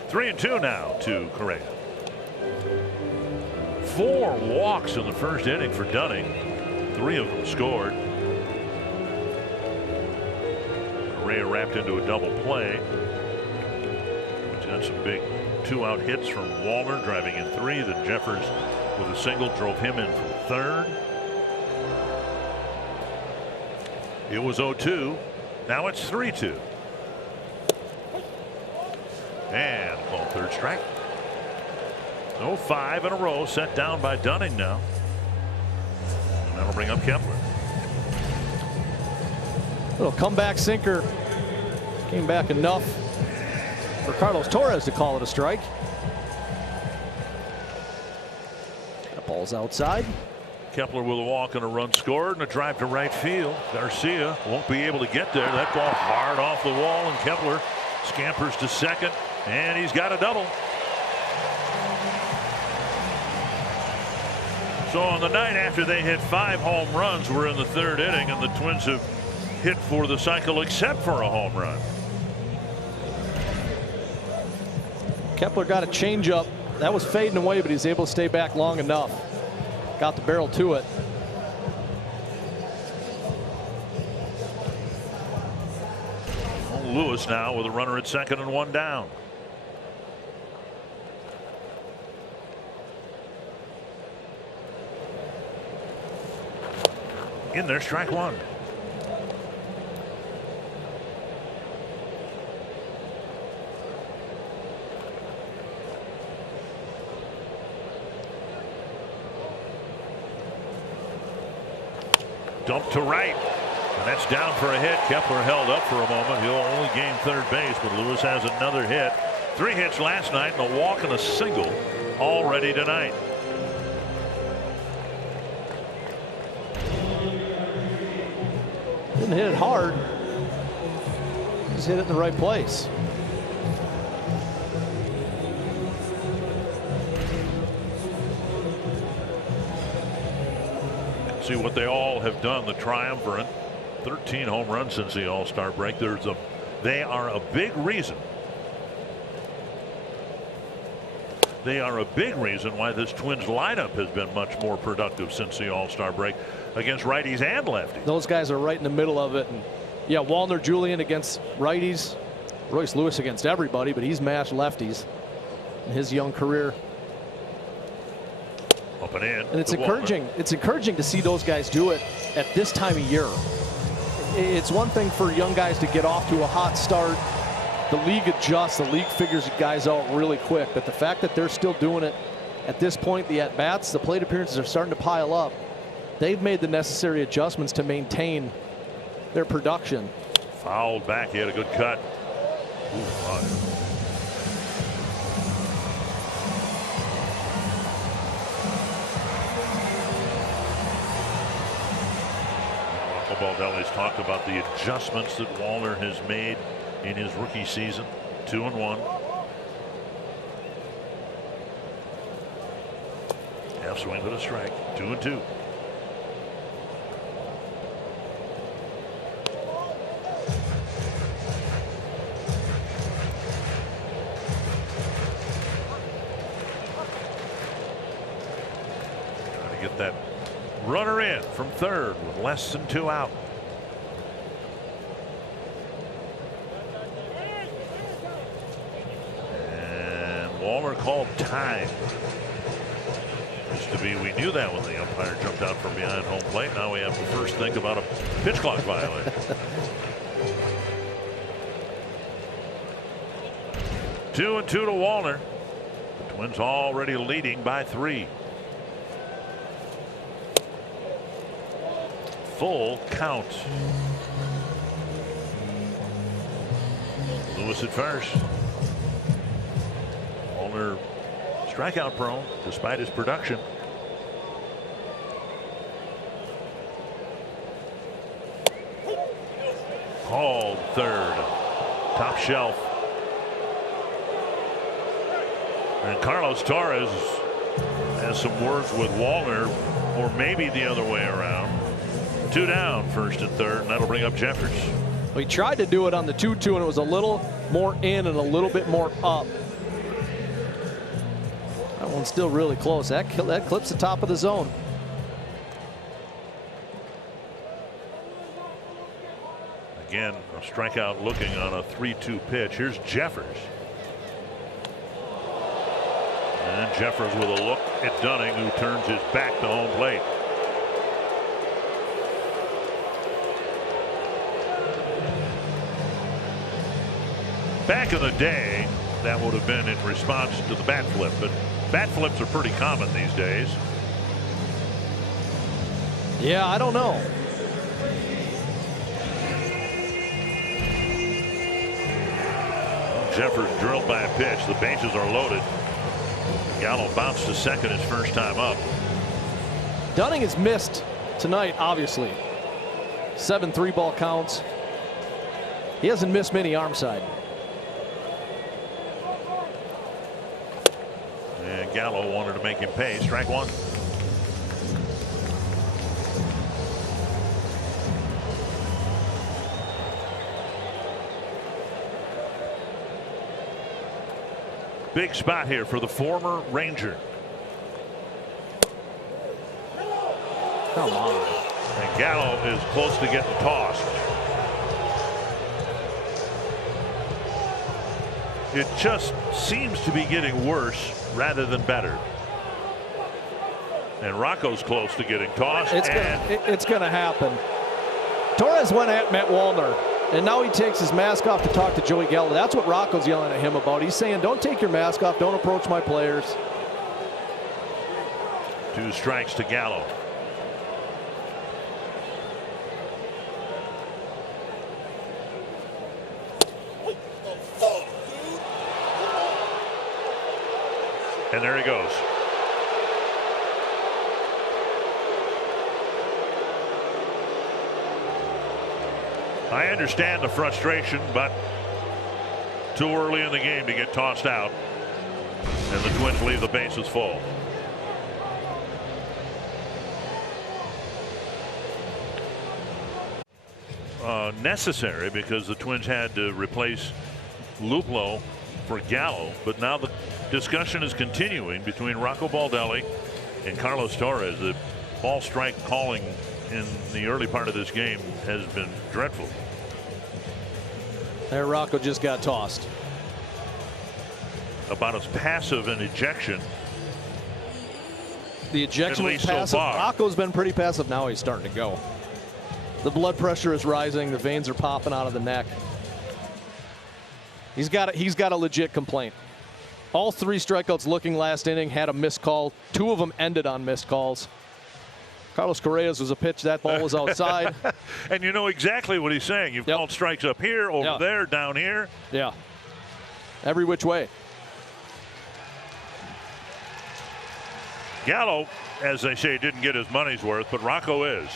3-2 now to Correa. 4 walks in the first inning for Dunning. 3 of them scored. Correa wrapped into a double play. He's got some big 2-out hits from Wallner, driving in 3. Then Jeffers with a single drove him in from third. It was 0-2. Now it's 3-2. And called third strike. 5 in a row set down by Dunning now. And that'll bring up Kepler. Little comeback sinker. Came back enough for Carlos Torres to call it a strike. That ball's outside. Kepler with a walk and a run scored and a drive to right field. Garcia won't be able to get there. That ball hard off the wall, and Kepler scampers to second, and he's got a double. So on the night after they hit 5 home runs, we're in the 3rd inning, and the Twins have hit for the cycle except for a home run. Kepler got a changeup. That was fading away, but he's able to stay back long enough. Got the barrel to it. Lewis now with a runner at second and 1 down. In there, strike 1. Dump to right, and that's down for a hit. Kepler held up for a moment. He'll only gain third base, but Lewis has another hit. 3 hits last night, and a walk and a single already tonight. Didn't hit it hard. Just hit it in the right place. See what they all have done. The triumvirate, 13 home runs since the All-Star break. They are a big reason. They are a big reason why this Twins lineup has been much more productive since the All-Star break against righties and lefties. Those guys are right in the middle of it. And yeah, Wallner, Julian against righties. Royce Lewis against everybody, but he's matched lefties in his young career. Up and in. And it's encouraging. It's encouraging to see those guys do it at this time of year. It's one thing for young guys to get off to a hot start. The league adjusts. The league figures guys out really quick. But the fact that they're still doing it at this point, the at-bats, the plate appearances are starting to pile up. They've made the necessary adjustments to maintain their production. Fouled back. He had a good cut. Ooh, fun. Baldelli's talked about the adjustments that Wallner has made in his rookie season. 2-1. Half swing but a strike. 2-2. Trying to get that runner in from third with less than 2 out. And Wallner called time. Used to be, we knew that when the umpire jumped out from behind home plate. Now we have to first think about a pitch clock violation. 2-2 to Wallner. The Twins already leading by 3. Full count. Lewis at first. Wallner strikeout prone despite his production. Called third. Top shelf. And Carlos Torres has some words with Wallner, or maybe the other way around. 2 down, first and third, and that'll bring up Jeffers. We tried to do it on the 2-2, and it was a little more in and a little bit more up. That one's still really close. That clips the top of the zone. Again, a strikeout looking on a 3-2 pitch. Here's Jeffers. And Jeffers with a look at Dunning, who turns his back to home plate. Back in the day, that would have been in response to the bat flip, but bat flips are pretty common these days. Yeah, I don't know. Jeffers drilled by a pitch. The bases are loaded. Gallo bounced to second his first time up. Dunning has missed tonight, obviously. 7 3-ball counts. He hasn't missed many arm side. And Gallo wanted to make him pay. Strike 1. Big spot here for the former Ranger. Come on. And Gallo is close to getting tossed. It just seems to be getting worse rather than better. And Rocco's close to getting tossed. It's gonna happen. Torres went at Matt Wallner, and now he takes his mask off to talk to Joey Gallo. That's what Rocco's yelling at him about. He's saying, don't take your mask off, don't approach my players. 2 strikes to Gallo. And there he goes. I understand the frustration, but too early in the game to get tossed out. And the Twins leave the bases full. Necessary because the Twins had to replace Luplow for Gallo, but now the discussion is continuing between Rocco Baldelli and Carlos Torres. The ball strike calling in the early part of this game has been dreadful. There, Rocco just got tossed. About as passive an ejection. The ejection was passive. So far. Rocco's been pretty passive. Now he's starting to go. The blood pressure is rising. The veins are popping out of the neck. He's got a legit complaint. All 3 strikeouts looking last inning had a missed call. 2 of them ended on missed calls. Carlos Correa's was a pitch. That ball was outside. And you know exactly what he's saying. You've called strikes up here, over there, down here. Yeah. Every which way. Gallo, as they say, didn't get his money's worth, but Rocco is.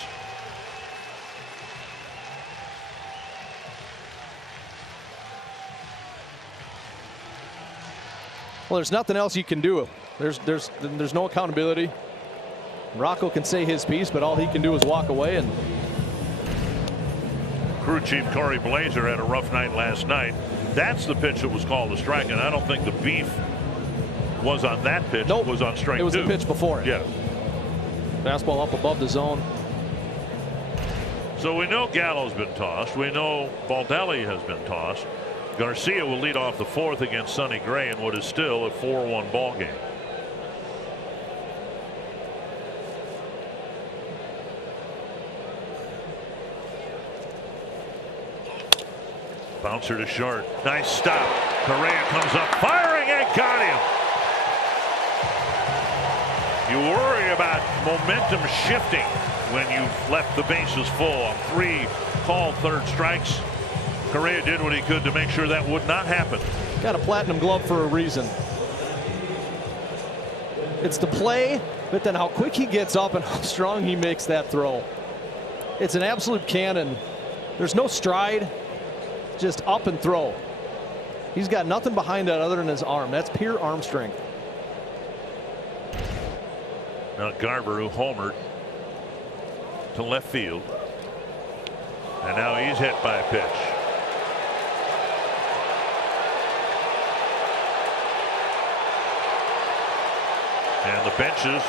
Well, there's nothing else you can do. There's no accountability. Rocco can say his piece, but all he can do is walk away. And crew chief Corey Blazer had a rough night last night. That's the pitch that was called a strike, and I don't think the beef was on that pitch. Nope. It was on strike 2. It was the pitch before it. Yeah. Fastball up above the zone. So we know Gallo's been tossed. We know Baldelli has been tossed. Garcia will lead off the 4th against Sonny Gray in what is still a 4-1 ball game. Bouncer to short. Nice stop. Correa comes up firing and got him. You worry about momentum shifting when you've left the bases full on 3 called third strikes. Correa did what he could to make sure that would not happen. Got a platinum glove for a reason. It's the play, but then how quick he gets up and how strong he makes that throw. It's an absolute cannon. There's no stride, just up and throw. He's got nothing behind that other than his arm. That's pure arm strength. Now Garver, who homered to left field, and now he's hit by a pitch. And the benches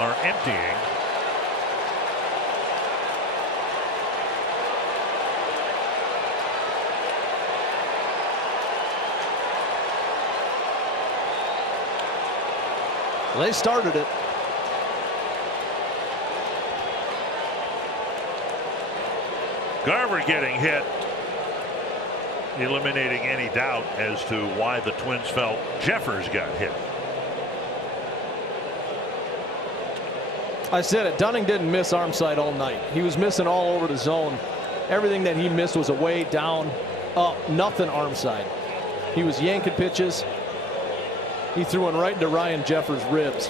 are emptying. They started it. Garver getting hit, eliminating any doubt as to why the Twins felt Jeffers got hit. I said it. Dunning didn't miss arm side all night. He was missing all over the zone. Everything that he missed was away, down, up, nothing arm side. He was yanking pitches. He threw one right into Ryan Jeffers' ribs.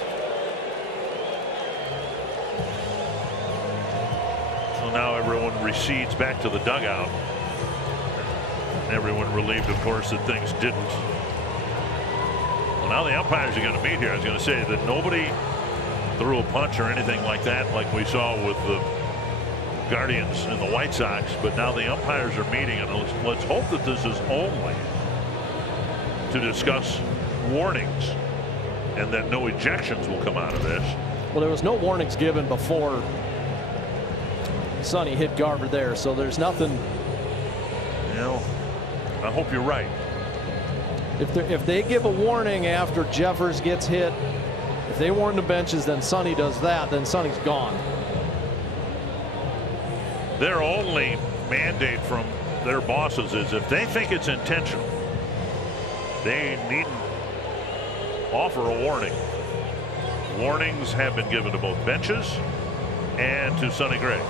So now everyone recedes back to the dugout. And everyone relieved, of course, that things didn't. Well, now the umpires are going to meet here. I was going to say that nobody threw a punch or anything like that, like we saw with the Guardians and the White Sox. But now the umpires are meeting, and let's hope that this is only to discuss warnings and that no ejections will come out of this. Well, there was no warnings given before Sonny hit Garver there, so there's nothing. You know, I hope you're right. If they give a warning after Jeffers gets hit, if they warn the benches, then Sonny does that, then Sonny's gone. Their only mandate from their bosses is if they think it's intentional, they needn't offer a warning. Warnings have been given to both benches and to Sonny Gray.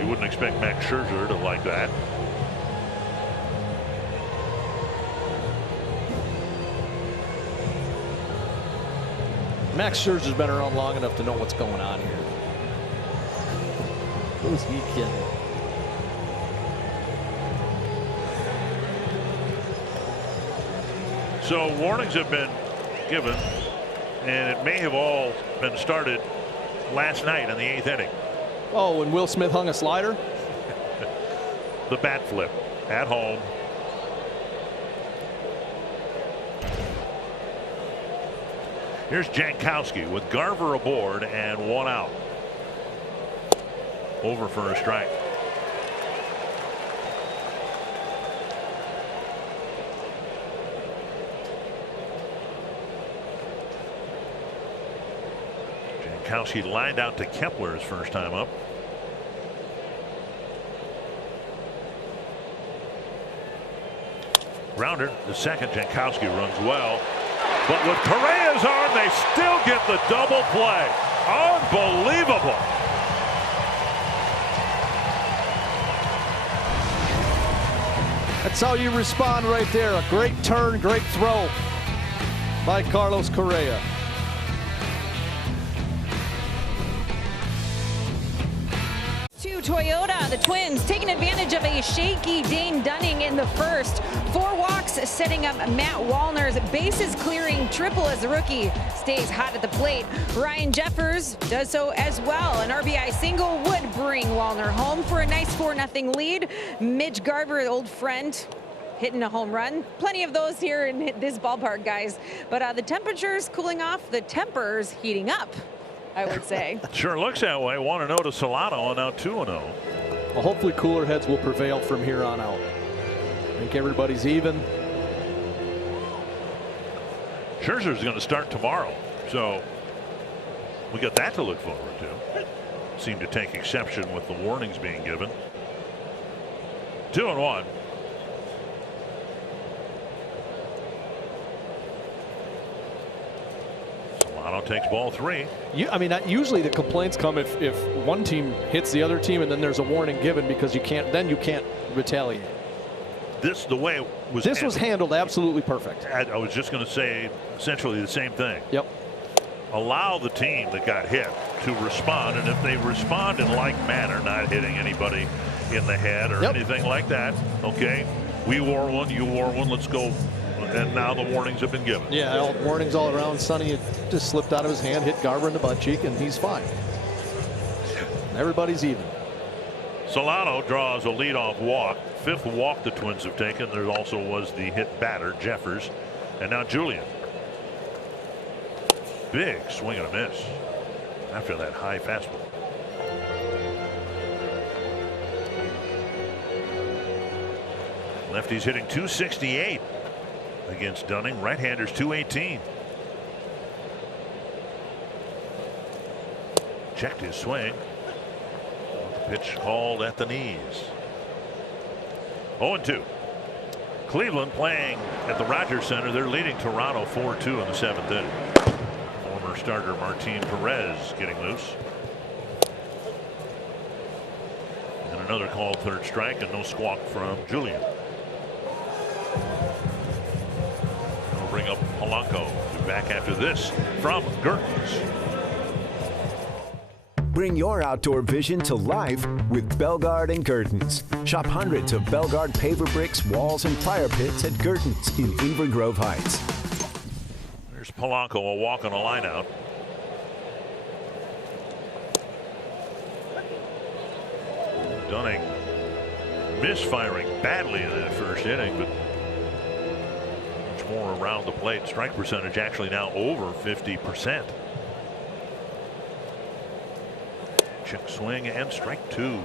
You wouldn't expect Max Scherzer to like that. Max Scherzer's been around long enough to know what's going on here. Who's he kidding? So warnings have been given, and it may have all been started last night in the 8th inning. Oh, when Will Smith hung a slider? The bat flip at home. Here's Jankowski with Garver aboard and 1 out. Over for a strike. Jankowski lined out to Kepler his first time up. Grounder, the second. Jankowski runs well. But with Correa's arm, they still get the double play. Unbelievable. That's how you respond right there. A great turn, great throw by Carlos Correa. To Toyota, the Twins taking advantage of a shaky Dane Dunning in the first. 4 walks setting up Matt Wallner's bases clearing triple as the rookie stays hot at the plate. Ryan Jeffers does so as well. An RBI single would bring Wallner home for a nice 4-0 lead. Mitch Garver, old friend, hitting a home run. Plenty of those here in this ballpark, guys. But the temperatures cooling off, the tempers heating up, I would say. Sure looks that way. 1-0 to Solano, and now 2-0. Well, hopefully cooler heads will prevail from here on out. I think everybody's even. Scherzer's going to start tomorrow, so we got that to look forward to. Seemed to take exception with the warnings being given. 2-1. Solano takes ball 3. I mean, usually the complaints come if one team hits the other team and then there's a warning given because you can't retaliate. The way it was. This was handled absolutely perfect. I was just going to say essentially the same thing. Yep. Allow the team that got hit to respond, and if they respond in like manner, not hitting anybody in the head or anything like that, okay, we wore one, you wore one, let's go. And now the warnings have been given. Yeah, warnings all around. Sonny had just slipped out of his hand, hit Garver in the butt cheek, and he's fine. Everybody's even. Solano draws a leadoff walk. 5th walk the Twins have taken. There also was the hit batter, Jeffers, and now Julian. Big swing and a miss after that high fastball. Lefty's hitting .268 against Dunning. Right-handers .218. Checked his swing. Pitch called at the knees. 0-2. Cleveland playing at the Rogers Center. They're leading Toronto 4-2 in the 7th inning. Former starter Martin Perez getting loose. And another called 3rd strike and no squawk from Julian. We'll bring up Polanco. Back after this from Gertens. Bring your outdoor vision to life with Belgard and Gertens. Shop hundreds of Belgard paver bricks, walls, and fire pits at Gertens in Beaver Grove Heights. There's Polanco, a walk on a line out. Dunning misfiring badly in that first inning, but much more around the plate. Strike percentage actually now over 50%. Check swing and strike 2.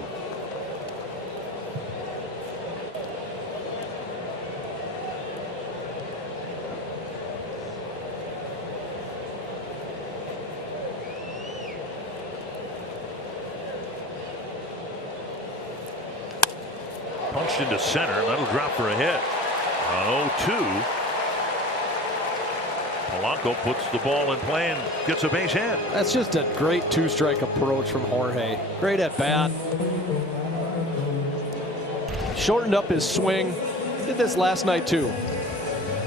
Punched into center, and that'll drop for a hit. On 0-2. Polanco puts the ball in play and gets a base hit. That's just a great 2-strike approach from Jorge. Great at bat. Shortened up his swing. Did this last night too.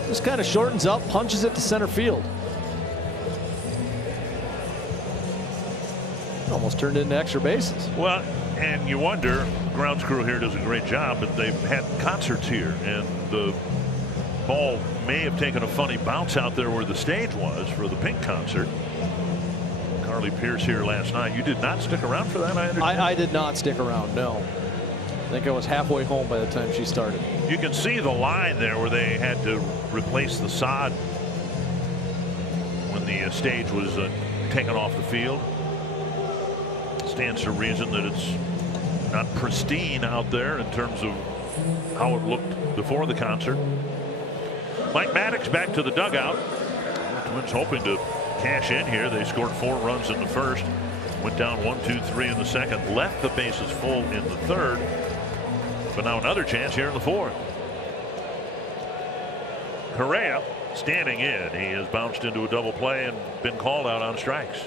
Just kind of shortens up, punches it to center field. Almost turned into extra bases. Well, and you wonder, grounds crew here does a great job, but they've had concerts here, and the ball may have taken a funny bounce out there where the stage was for the Pink concert. Carly Pierce here last night. You did not stick around for that, I understand? I did not stick around, no. I think I was halfway home by the time she started. You can see the line there where they had to replace the sod when the stage was taken off the field. Stands to reason that it's not pristine out there in terms of how it looked before the concert. Mike Maddox back to the dugout. The Twins hoping to cash in here. They scored 4 runs in the first. Went down 1-2-3 in the second. Left the bases full in the third. But now another chance here in the fourth. Correa standing in. He has bounced into a double play and been called out on strikes.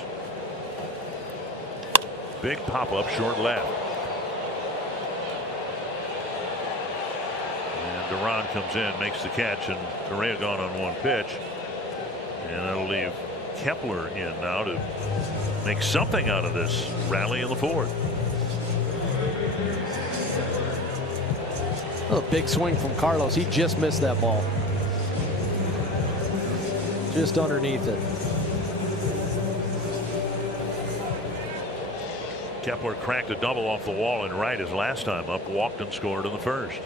Big pop up short left. And Duran comes in, makes the catch, and Correa gone on one pitch. And that'll leave Kepler in now to make something out of this rally in the fourth. A big swing from Carlos. He just missed that ball. Just underneath it. Kepler cracked a double off the wall in right his last time up, walked and scored in the first.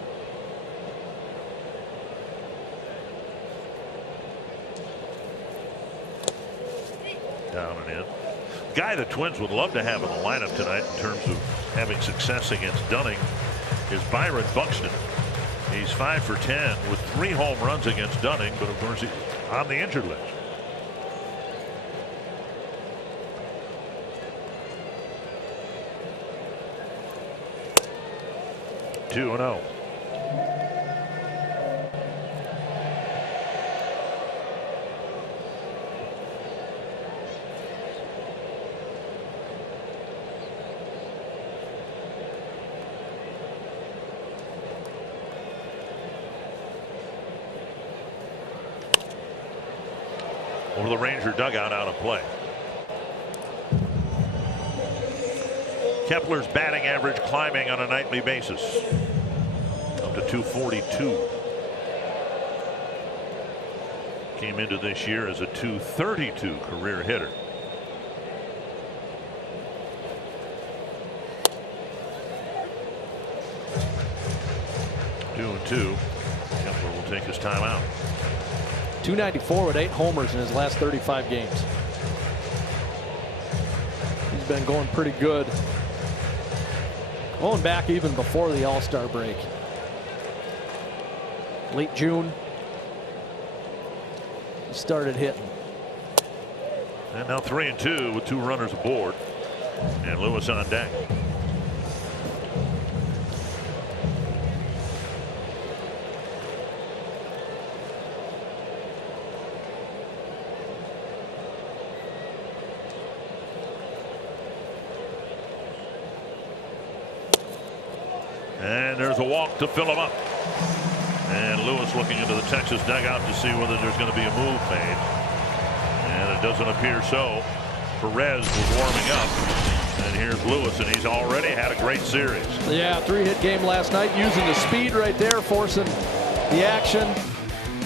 Down and in. Guy the Twins would love to have in the lineup tonight in terms of having success against Dunning is Byron Buxton. He's 5 for 10 with 3 home runs against Dunning, but of course he's on the injured list. Two and 0. Over the Ranger dugout, out of play. Kepler's batting average climbing on a nightly basis up to 242. Came into this year as a 232 career hitter. Two and 2. Kepler will take his time out. 294 with 8 homers in his last 35 games. He's been going pretty good. Going back even before the All-Star break. Late June. He started hitting. And now 3 and 2 with 2 runners aboard. And Lewis on deck. And there's a walk to fill him up. And Lewis looking into the Texas dugout to see whether there's going to be a move made. And it doesn't appear so. Perez was warming up. And here's Lewis, and he's already had a great series. Yeah, 3-hit game last night, using the speed right there, forcing the action.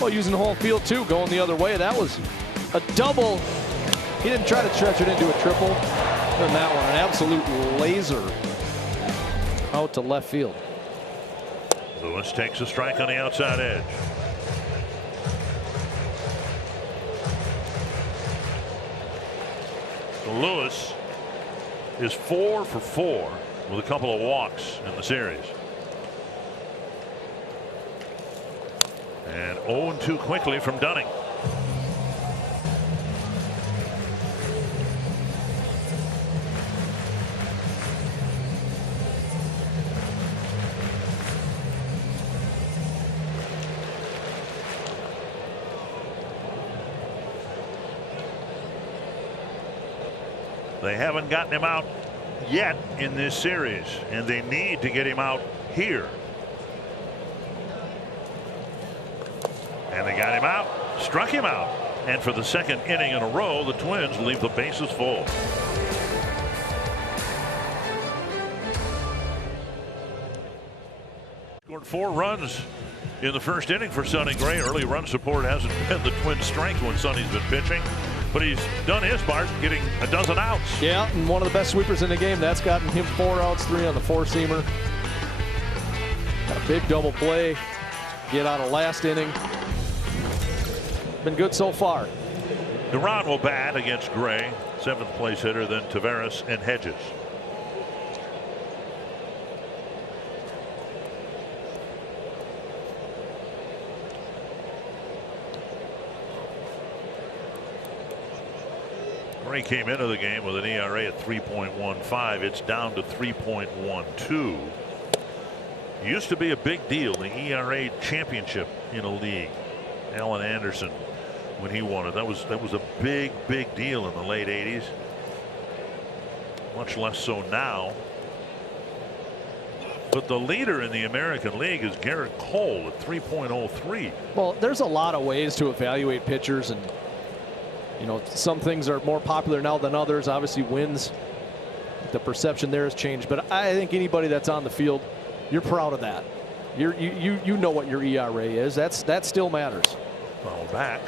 Well, using the whole field too, going the other way. That was a double. He didn't try to stretch it into a triple. And that one, an absolute laser out to left field. Lewis takes a strike on the outside edge. So Lewis is 4 for 4 with a couple of walks in the series. And 0-2 quickly from Dunning. They haven't gotten him out yet in this series, and they need to get him out here. And they got him out, struck him out, and for the second inning in a row, the Twins leave the bases full. Scored 4 runs in the first inning for Sonny Gray. Early run support hasn't been the Twins' strength when Sonny's been pitching, but he's done his part, getting a dozen outs. Yeah, and one of the best sweepers in the game. That's gotten him 4 outs, 3 on the 4-seamer. Got a big double play. Get out of last inning. Been good so far. Duran will bat against Gray, 7th place hitter, then Taveras and Hedges. Gray came into the game with an ERA at 3.15. It's down to 3.12. Used to be a big deal, the ERA championship in a league. Alan Anderson when he won it. That was a big deal in the late 80s. Much less so now. But the leader in the American League is Garrett Cole at 3.03. Well, there's a lot of ways to evaluate pitchers, and you know, some things are more popular now than others. Obviously, wins, the perception there has changed. But I think anybody that's on the field, you're proud of that. You know what your ERA is. That still matters. Foul back.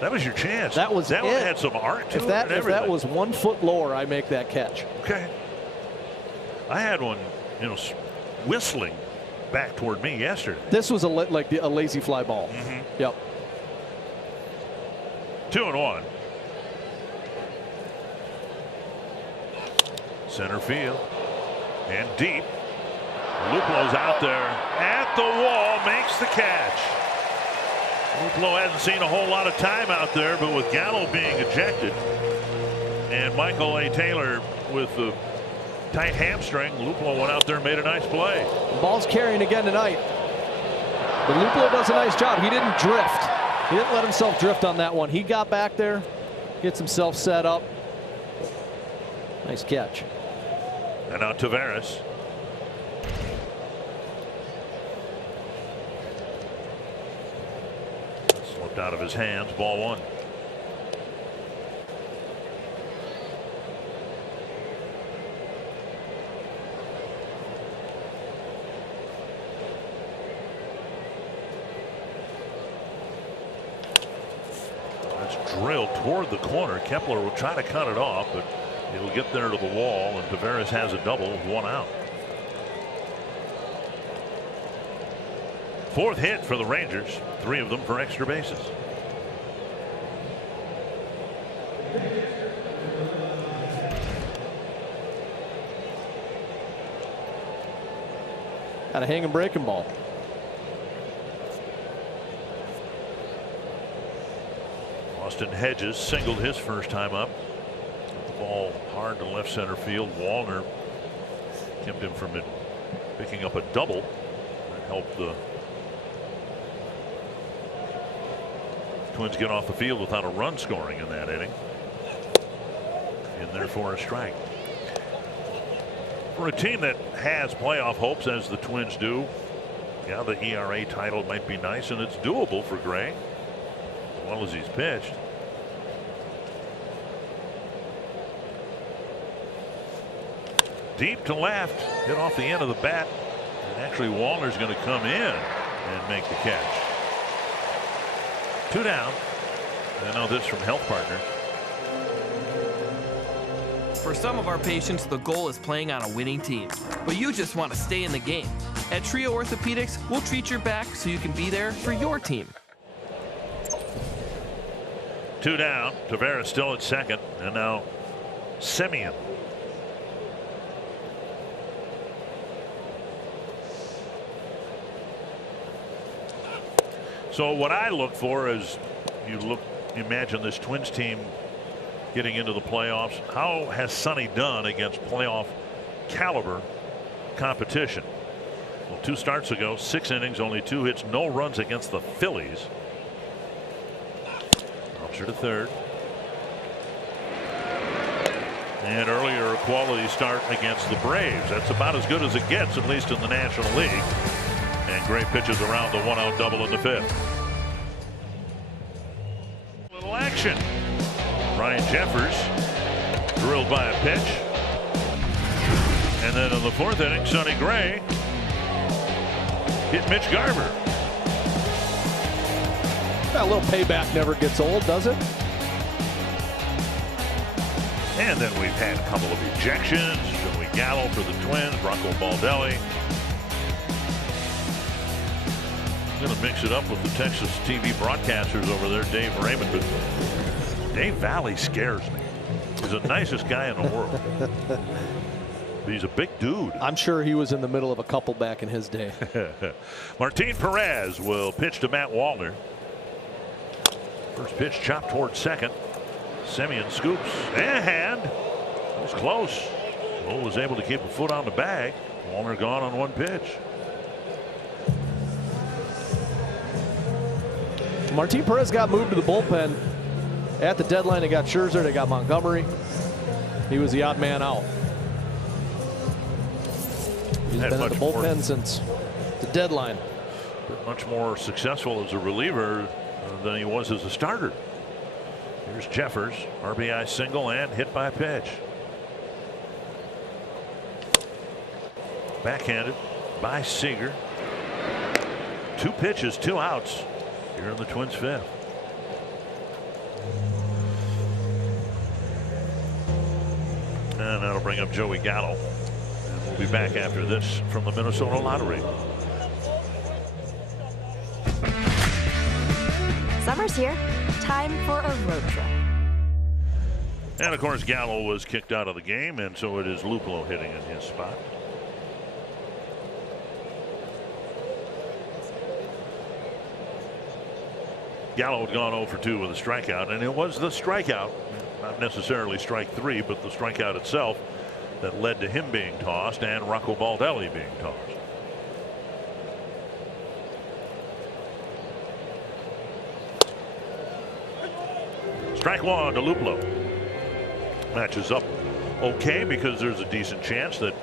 That was your chance. That one had some art to it. If that was 1 foot lower, I make that catch. Okay. I had one, you know, whistling back toward me yesterday. This was a lazy fly ball. Mm-hmm. Yep. 2-1. Center field and deep. Luplo's out there at the wall, makes the catch. Luplo hasn't seen a whole lot of time out there, but with Gallo being ejected and Michael A. Taylor with the tight hamstring, Luplo went out there and made a nice play. The ball's carrying again tonight. But Luplo does a nice job. He didn't drift. He didn't let himself drift on that one. He got back there, gets himself set up. Nice catch. And now Taveras. Slipped out of his hands. Ball 1. That's drilled toward the corner. Kepler will try to cut it off, but it'll get there to the wall, and Taveras has a double with 1 out. 4th hit for the Rangers, 3 of them for extra bases. Got a hanging breaking ball. Austin Hedges singled his first time up. The ball hard to left center field. Wallner kept him from picking up a double. That helped the Twins get off the field without a run scoring in that inning. And therefore a strike. For a team that has playoff hopes, as the Twins do, yeah, the ERA title might be nice, and it's doable for Gray, as well as he's pitched. Deep to left, hit off the end of the bat, and actually Wallner's going to come in and make the catch. 2 down. I know this from Health Partners. For some of our patients, the goal is playing on a winning team, but you just want to stay in the game. At Trio Orthopedics, we'll treat your back so you can be there for your team. 2 down. Taveras still at second, and now Semien. So what I look for is, imagine this Twins team getting into the playoffs. How has Sonny done against playoff caliber competition? Well, 2 starts ago, 6 innings, only 2 hits, no runs against the Phillies. Upser to third. And earlier a quality start against the Braves. That's about as good as it gets, at least in the National League. And Gray pitches around the 1-out double in the 5th. Little action. Ryan Jeffers drilled by a pitch. And then in the 4th inning, Sonny Gray hit Mitch Garver. That little payback never gets old, does it? And then we've had a couple of ejections. Joey Gallo for the Twins, Rocco Baldelli. I'm going to mix it up with the Texas TV broadcasters over there, Dave Raymond. But Dave Valley scares me. He's the nicest guy in the world. He's a big dude. I'm sure he was in the middle of a couple back in his day. Martin Perez will pitch to Matt Wallner. First pitch chopped towards second. Semien scoops and it was close. Bull was able to keep a foot on the bag. Wallner gone on 1 pitch. Martin Perez got moved to the bullpen. At the deadline, they got Scherzer, they got Montgomery. He was the odd man out. He's been in the bullpen since the deadline. Much more successful as a reliever than he was as a starter. Here's Jeffers, RBI single and hit by pitch. Backhanded by Seager. 2 pitches, 2 outs here in the Twins' 5th. And that'll bring up Joey Gallo. And we'll be back after this from the Minnesota Lottery. Summer's here. Time for a road trip. And of course, Gallo was kicked out of the game, and so it is Luplow hitting in his spot. Gallo had gone 0 for 2 with a strikeout, and it was the strikeout, not necessarily strike 3, but the strikeout itself that led to him being tossed and Rocco Baldelli being tossed. Strike 1 to Luplow. Matches up okay because there's a decent chance that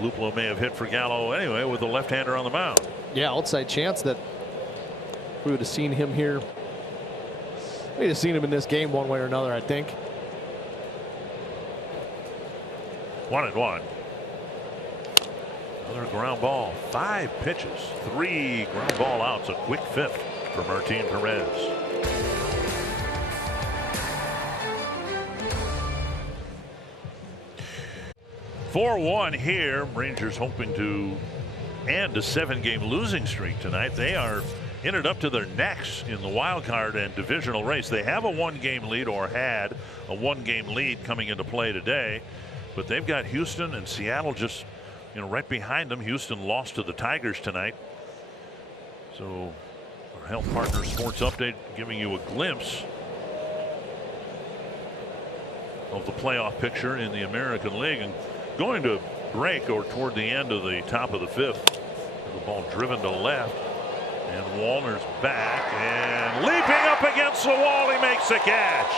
Luplow may have hit for Gallo anyway with the left-hander on the mound. Yeah, outside chance that we would have seen him here. We'd have seen him in this game one way or another, I think. 1-1. Another ground ball. 5 pitches, 3 ground ball outs. A quick 5th for Martin Perez. (4-1) here. Rangers hoping to end a 7-game losing streak tonight. They are in it up to their necks in the wild card and divisional race. They have a 1-game lead, or had a 1-game lead coming into play today, but they've got Houston and Seattle just right behind them. Houston lost to the Tigers tonight. So our Health Partners Sports Update giving you a glimpse of the playoff picture in the American League. And going to break, or toward the end of the top of the 5th, the ball driven to left, and Wallner's back and leaping up against the wall. He makes the catch.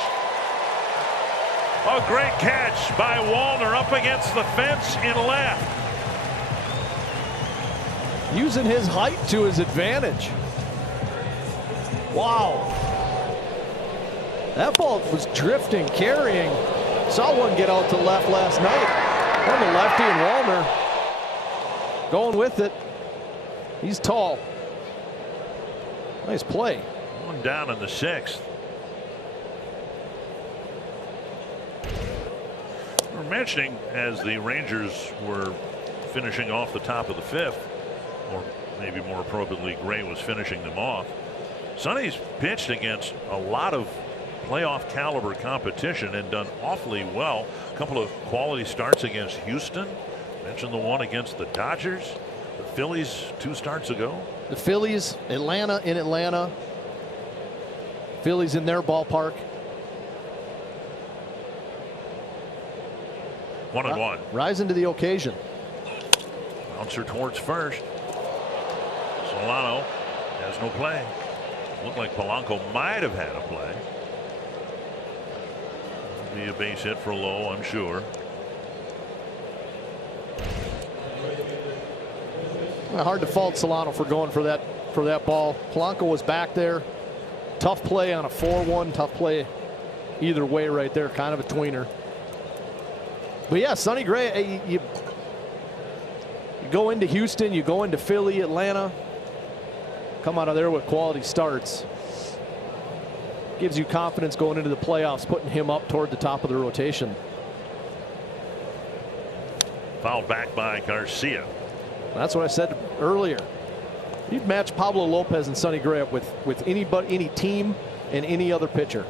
A great catch by Wallner up against the fence in left. Using his height to his advantage. Wow. That ball was drifting, carrying. Saw one get out to left last night. On the lefty, and Wallner going with it. He's tall. Nice play. 1 down in the 6th. We're mentioning, as the Rangers were finishing off the top of the 5th, or maybe more appropriately, Gray was finishing them off. Sonny's pitched against a lot of playoff caliber competition and done awfully well. A couple of quality starts against Houston. Mentioned the one against the Dodgers. The Phillies 2 starts ago. The Phillies, Atlanta in Atlanta. Phillies in their ballpark. 1-1. Rising to the occasion. Bouncer towards first. Solano has no play. Looked like Polanco might have had a play. Be a base hit for Lowe, I'm sure. Hard to fault Solano for going for that ball. Polanco was back there. Tough play on a 4-1. Tough play either way right there. Kind of a tweener. But yeah, Sonny Gray, you go into Houston, you go into Philly, Atlanta, come out of there with quality starts. Gives you confidence going into the playoffs, putting him up toward the top of the rotation. Fouled back by Garcia. That's what I said earlier. You'd match Pablo Lopez and Sonny Gray up with anybody, any team, and any other pitcher.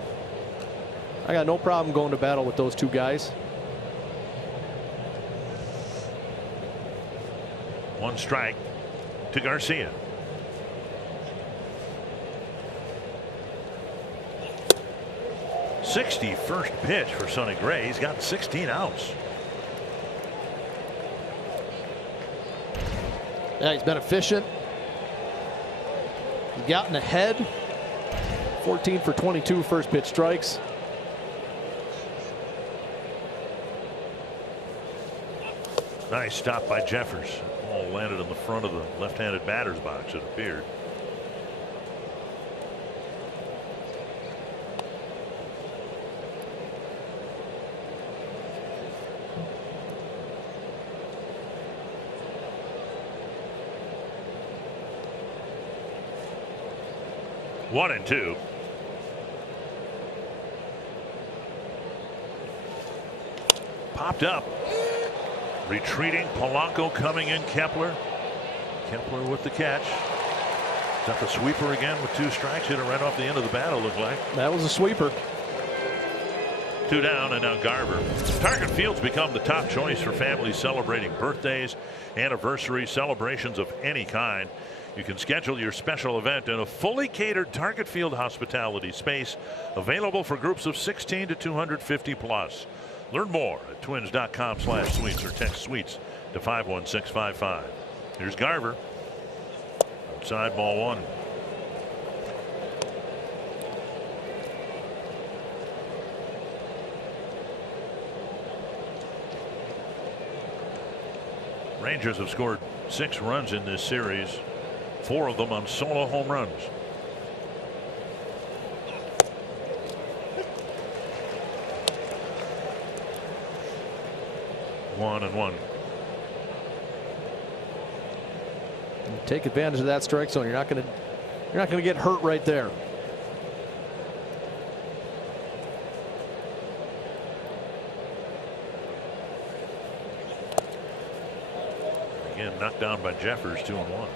I got no problem going to battle with those 2 guys. 1 strike to Garcia. '61st pitch for Sonny Gray. He's got 16 outs. Yeah, he's been efficient. He's gotten ahead. 14 for 22 first pitch strikes. Nice stop by Jeffers. Ball landed in the front of the left-handed batter's box, it appeared. One and two. Popped up. Retreating Polanco coming in. Kepler with the catch. Is that the sweeper again with 2 strikes? Hit it right off the end of the bat, it looked like. That was a sweeper. 2 down, and now Garver. Target Field's become the top choice for families celebrating birthdays, anniversaries, celebrations of any kind. You can schedule your special event in a fully catered Target Field hospitality space available for groups of 16 to 250 plus. Learn more at twins.com/suites or text suites to 51655. Here's Garver. Outside, ball 1. Rangers have scored 6 runs in this series, 4 of them on solo home runs. One and one. Take advantage of that strike zone. You're not going to get hurt right there. Again, knocked down by Jeffers. 2 and 1.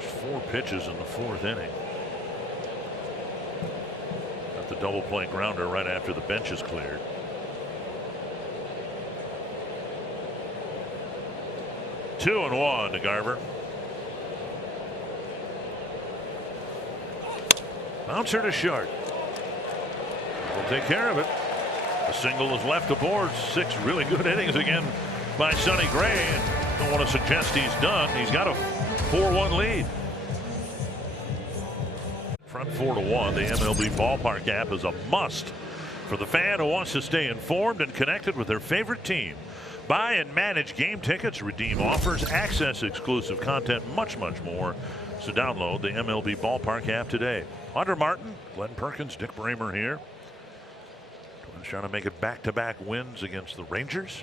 Just 4 pitches in the 4th inning. Got the double play grounder right after the bench is cleared. Two and 1 to Garver. Bouncer to short. Will take care of it. A single is left aboard. 6 really good innings again by Sonny Gray. Don't want to suggest he's done. He's got a 4-1 lead. Front 4-1. The MLB Ballpark app is a must for the fan who wants to stay informed and connected with their favorite team. Buy and manage game tickets, redeem offers, access exclusive content, much more. So download the MLB Ballpark app today. Hunter Martin, Glenn Perkins, Dick Bramer here. Twins trying to make it back-to-back wins against the Rangers.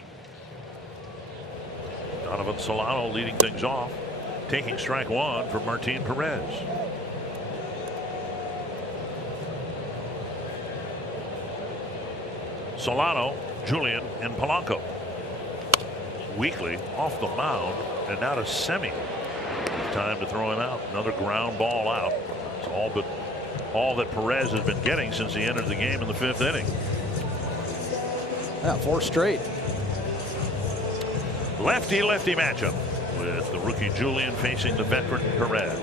Donovan Solano leading things off, taking strike 1 for Martin Perez. Solano, Julian, and Polanco. Weekly off the mound, and now to Semi. Time to throw him out. Another ground ball out. It's all that Perez has been getting since he entered the game in the 5th inning. Yeah, 4 straight. Lefty-lefty matchup with the rookie Julian facing the veteran Perez.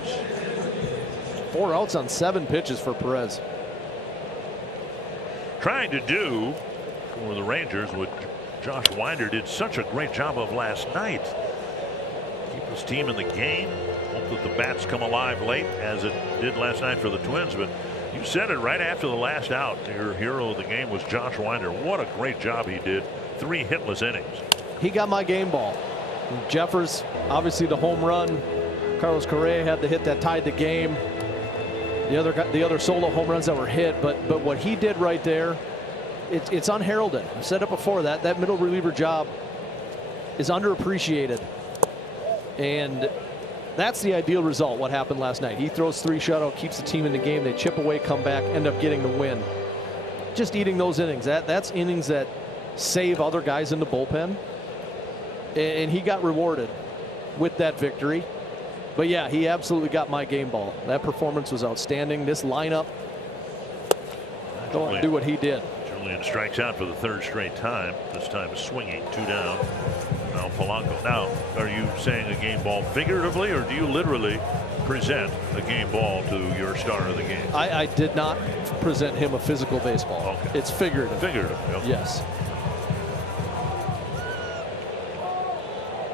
4 outs on 7 pitches for Perez. Trying to do for the Rangers what Josh Winder did such a great job of last night. Keep his team in the game. Hope that the bats come alive late as it did last night for the Twins. But you said it right after the last out. Your hero of the game was Josh Winder. What a great job he did. 3 hitless innings. He got my game ball. Jeffers, obviously the home run. Carlos Correa had the hit that tied the game. The other solo home runs that were hit, but what he did right there, it's unheralded. I've said it before, that middle reliever job is underappreciated, and that's the ideal result. What happened last night? He throws 3 shutout, keeps the team in the game. They chip away, come back, end up getting the win. Just eating those innings. That's innings that save other guys in the bullpen, and he got rewarded with that victory. But yeah, he absolutely got my game ball. That performance was outstanding. This lineup, don't do what he did. Julian strikes out for the 3rd straight time. This time swinging, 2 down. Now Polanco. Now, are you saying a game ball figuratively, or do you literally present a game ball to your star of the game? I did not present him a physical baseball. Okay. It's figurative. Figurative. Okay. Yes.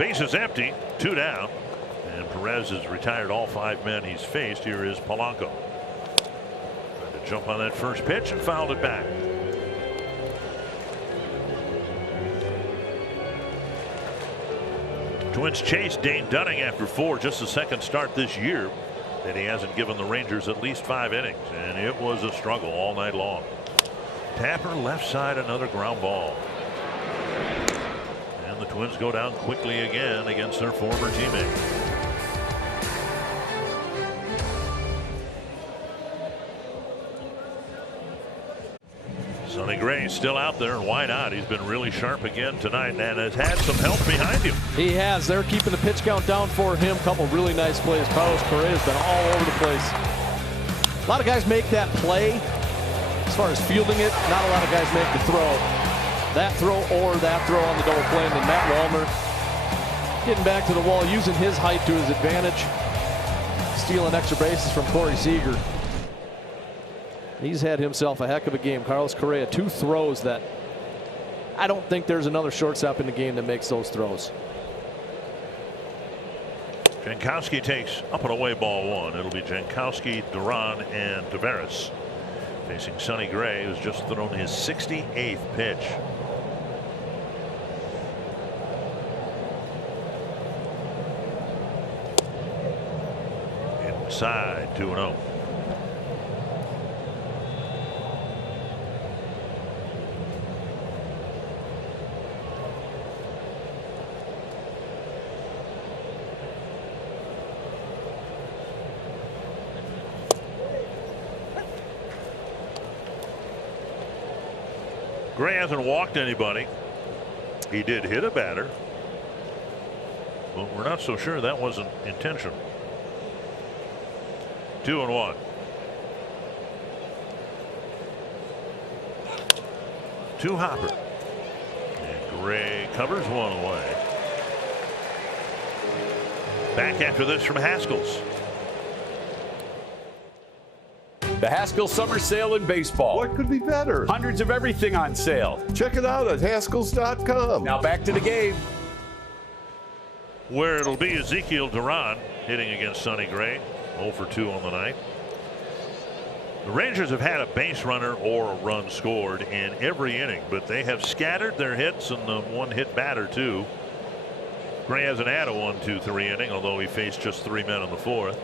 Base is empty, 2 down. And Perez has retired all 5 men he's faced. Here is Polanco. Trying to jump on that first pitch and fouled it back. Twins chase Dane Dunning after 4, just the second start this year that he hasn't given the Rangers at least 5 innings, and it was a struggle all night long. Tapper left side, another ground ball. And the Twins go down quickly again against their former teammate. Sonny Gray still out there, and why not? He's been really sharp again tonight and has had some help behind him. He has. They're keeping the pitch count down for him. Couple really nice plays. Carlos Correa has been all over the place. A lot of guys make that play. As far as fielding it, not a lot of guys make the throw. That throw or that throw on the double play. And then Matt Wallner getting back to the wall, using his height to his advantage. Stealing extra bases from Corey Seager. He's had himself a heck of a game. Carlos Correa, 2 throws that I don't think there's another shortstop in the game that makes those throws. Jankowski takes up and away ball 1. It'll be Jankowski, Duran, and Taveras facing Sonny Gray, who's just thrown his 68th pitch. Inside, 2-0. Gray hasn't walked anybody. He did hit a batter, but we're not so sure that wasn't intentional. 2-1. To Hopper. And Gray covers one away. Back after this from Haskell's. The Haskell Summer Sale in Baseball. What could be better? Hundreds of everything on sale. Check it out at Haskells.com. Now back to the game. Where it'll be Ezekiel Duran hitting against Sonny Gray. 0 for 2 on the night. The Rangers have had a base runner or a run scored in every inning, but they have scattered their hits and the 1-hit batter too. Gray hasn't had a 1-2-3 inning, although he faced just 3 men in the 4th.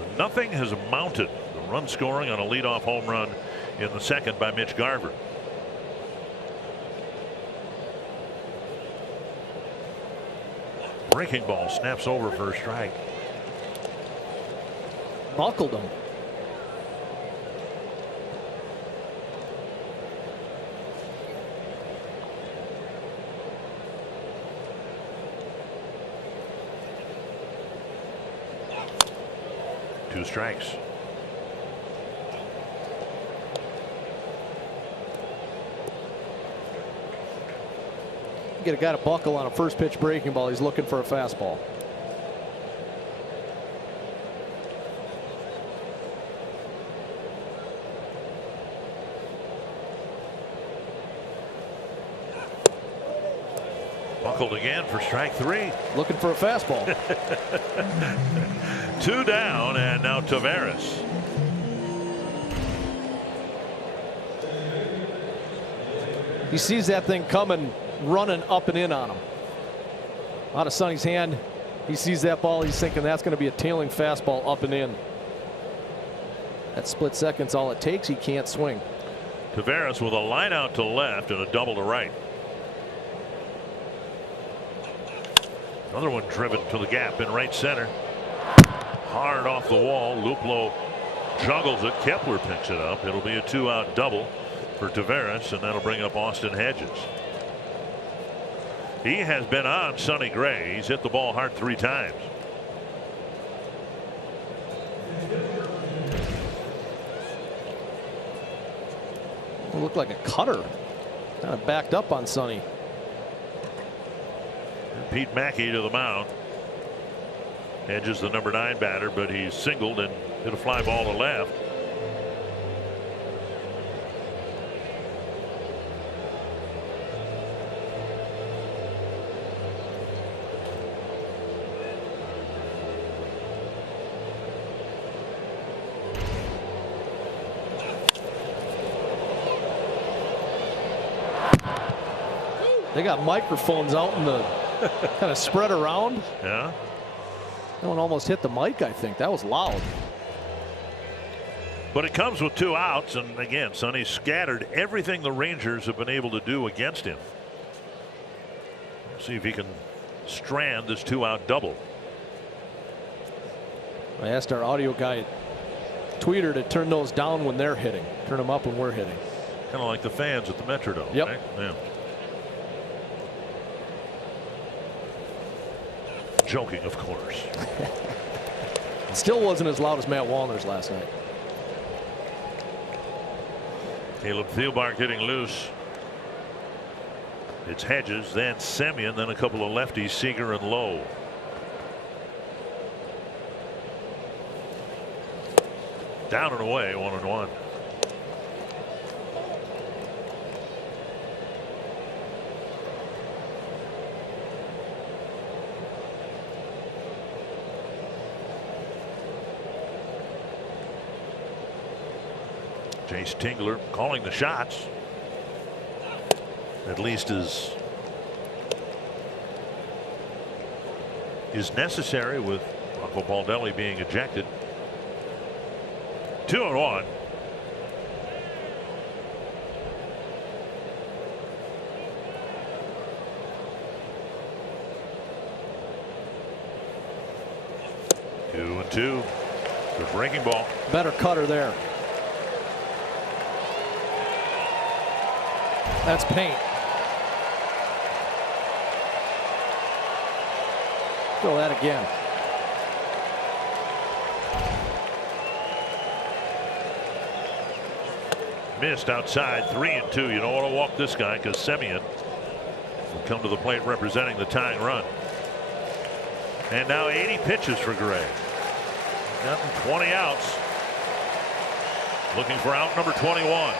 But nothing has amounted. The run scoring on a leadoff home run in the 2nd by Mitch Garver. Breaking ball snaps over for a strike. Buckled him. Two strikes. Get a guy to buckle on a first pitch breaking ball. He's looking for a fastball. Buckled again for strike 3. Looking for a fastball. 2 down, and now Taveras. He sees that thing coming, running up and in on him. Out of Sonny's hand, he sees that ball. He's thinking that's going to be a tailing fastball up and in. That split second's all it takes. He can't swing. Taveras with a line out to left and a double to right. Another one driven to the gap in right center. Hard off the wall. Luplow juggles it. Kepler picks it up. It'll be a 2-out double for Taveras, and that'll bring up Austin Hedges. He has been on Sonny Gray. He's hit the ball hard 3 times. It looked like a cutter. Kind of backed up on Sonny. Pete Mackey to the mound. Hedges the number 9 batter, but he's singled and hit a fly ball to left. They got microphones out in the kind of spread around. Yeah. That one almost hit the mic, I think. That was loud. But it comes with 2 outs, and again, Sonny scattered everything the Rangers have been able to do against him. See if he can strand this 2-out double. I asked our audio guy, Tweeter, to turn those down when they're hitting. Turn them up when we're hitting. Kind of like the fans at the Metrodome. Yep. Right? Yeah. Joking, of course. It still wasn't as loud as Matt Wallner's last night. Caleb Thielbark hitting loose. It's Hedges, then Semien, then a couple of lefties, Seager and Lowe. Down and away, 1-1. Jace Tingler calling the shots. At least is necessary with Rocco Baldelli being ejected. 2-1. Two and two. The breaking ball. Better cutter there. That's paint. Throw that again. Missed outside, 3-2. You don't want to walk this guy because Semien will come to the plate representing the tying run. And now 80 pitches for Gray. Gotten 20 outs. Looking for out number 21.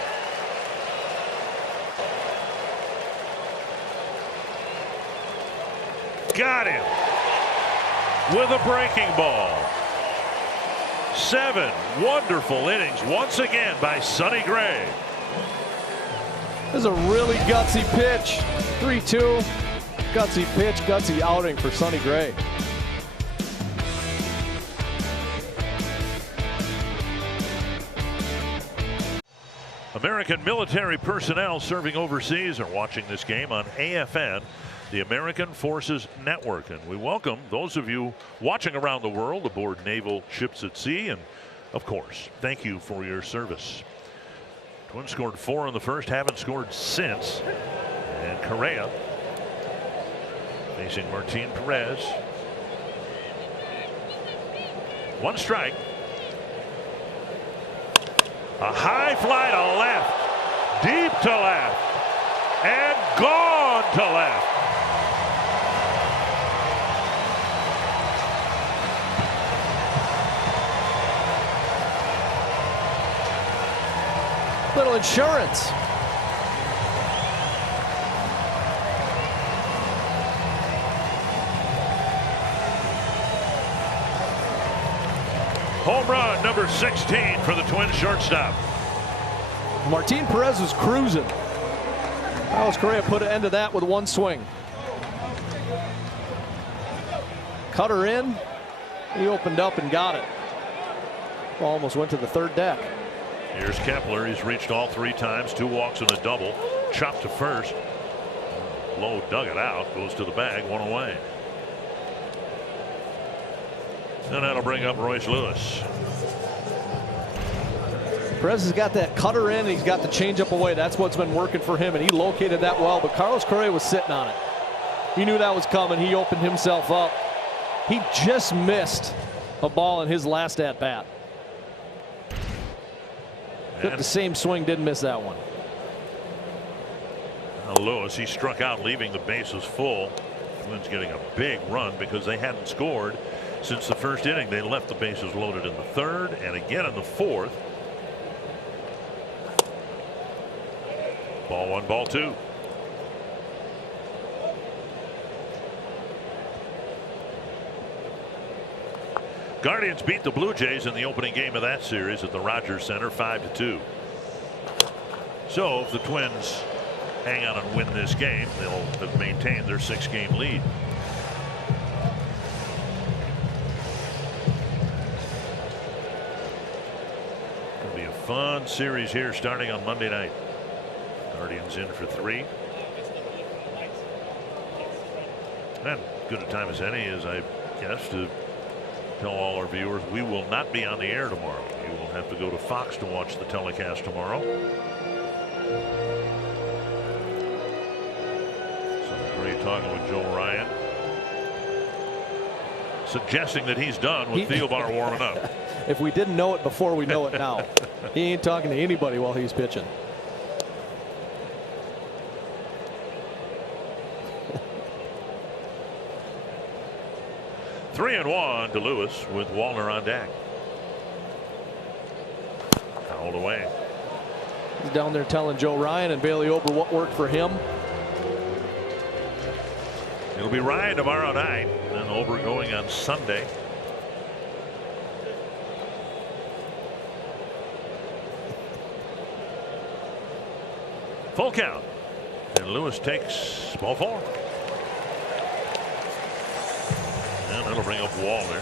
Got him with a breaking ball. 7 wonderful innings once again by Sonny Gray. This is a really gutsy pitch. 3-2. Gutsy pitch, gutsy outing for Sonny Gray. American military personnel serving overseas are watching this game on AFN, the American Forces Network. And we welcome those of you watching around the world aboard naval ships at sea. And of course, thank you for your service. Twins scored 4 in the first, haven't scored since. And Correa facing Martin Perez. 1 strike. A high fly to left, deep to left, and gone to left. Little insurance. Home run number 16 for the Twins shortstop. Martin Perez was cruising. Carlos Correa put an end to that with 1 swing. Cutter in. He opened up and got it. Ball almost went to the 3rd deck. Here's Kepler. He's reached all 3 times. 2 walks and a double. Chopped to first. Lowe dug it out. Goes to the bag. 1 away. And that'll bring up Royce Lewis. Perez has got that cutter in, and he's got the changeup away. That's what's been working for him, and he located that well. But Carlos Correa was sitting on it. He knew that was coming. He opened himself up. He just missed a ball in his last at bat. Took the same swing, didn't miss that one. Now Lewis, he struck out, leaving the bases full. Twins getting a big run because they hadn't scored since the first inning. They left the bases loaded in the 3rd and again in the 4th. Ball 1, ball 2. Guardians beat the Blue Jays in the opening game of that series at the Rogers Center 5-2. So if the Twins hang on and win this game, they'll have maintained their 6-game lead. It'll be a fun series here starting on Monday night. Guardians in for 3. And good a time as any, as I guess, to tell all our viewers we will not be on the air tomorrow. You will have to go to Fox to watch the telecast tomorrow. So great talking with Joe Ryan, suggesting that he's done with Thielbar warming up. If we didn't know it before, we know it now. He ain't talking to anybody while he's pitching. Three and one to Lewis with Wallner on deck. Fouled away. He's down there telling Joe Ryan and Bailey Ober what worked for him. It'll be Ryan tomorrow night, and Ober going on Sunday. Full count, and Lewis takes ball 4. And that'll bring up Wallner.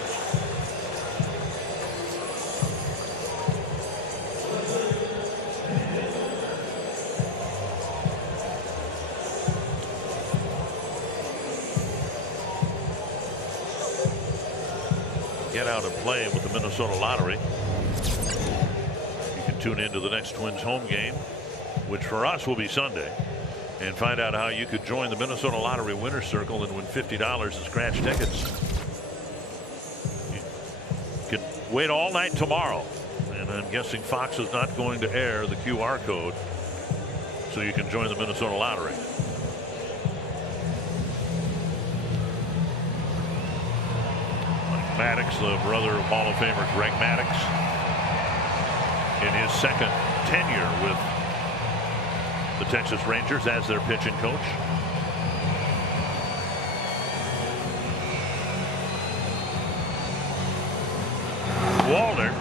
Get out and play with the Minnesota Lottery. You can tune into the next Twins home game, which for us will be Sunday, and find out how you could join the Minnesota Lottery Winner's Circle and win $50 in scratch tickets. You can wait all night tomorrow, and I'm guessing Fox is not going to air the QR code, so you can join the Minnesota Lottery. Maddox, the brother of Hall of Famer Greg Maddox, in his second tenure with the Texas Rangers as their pitching coach. Wallner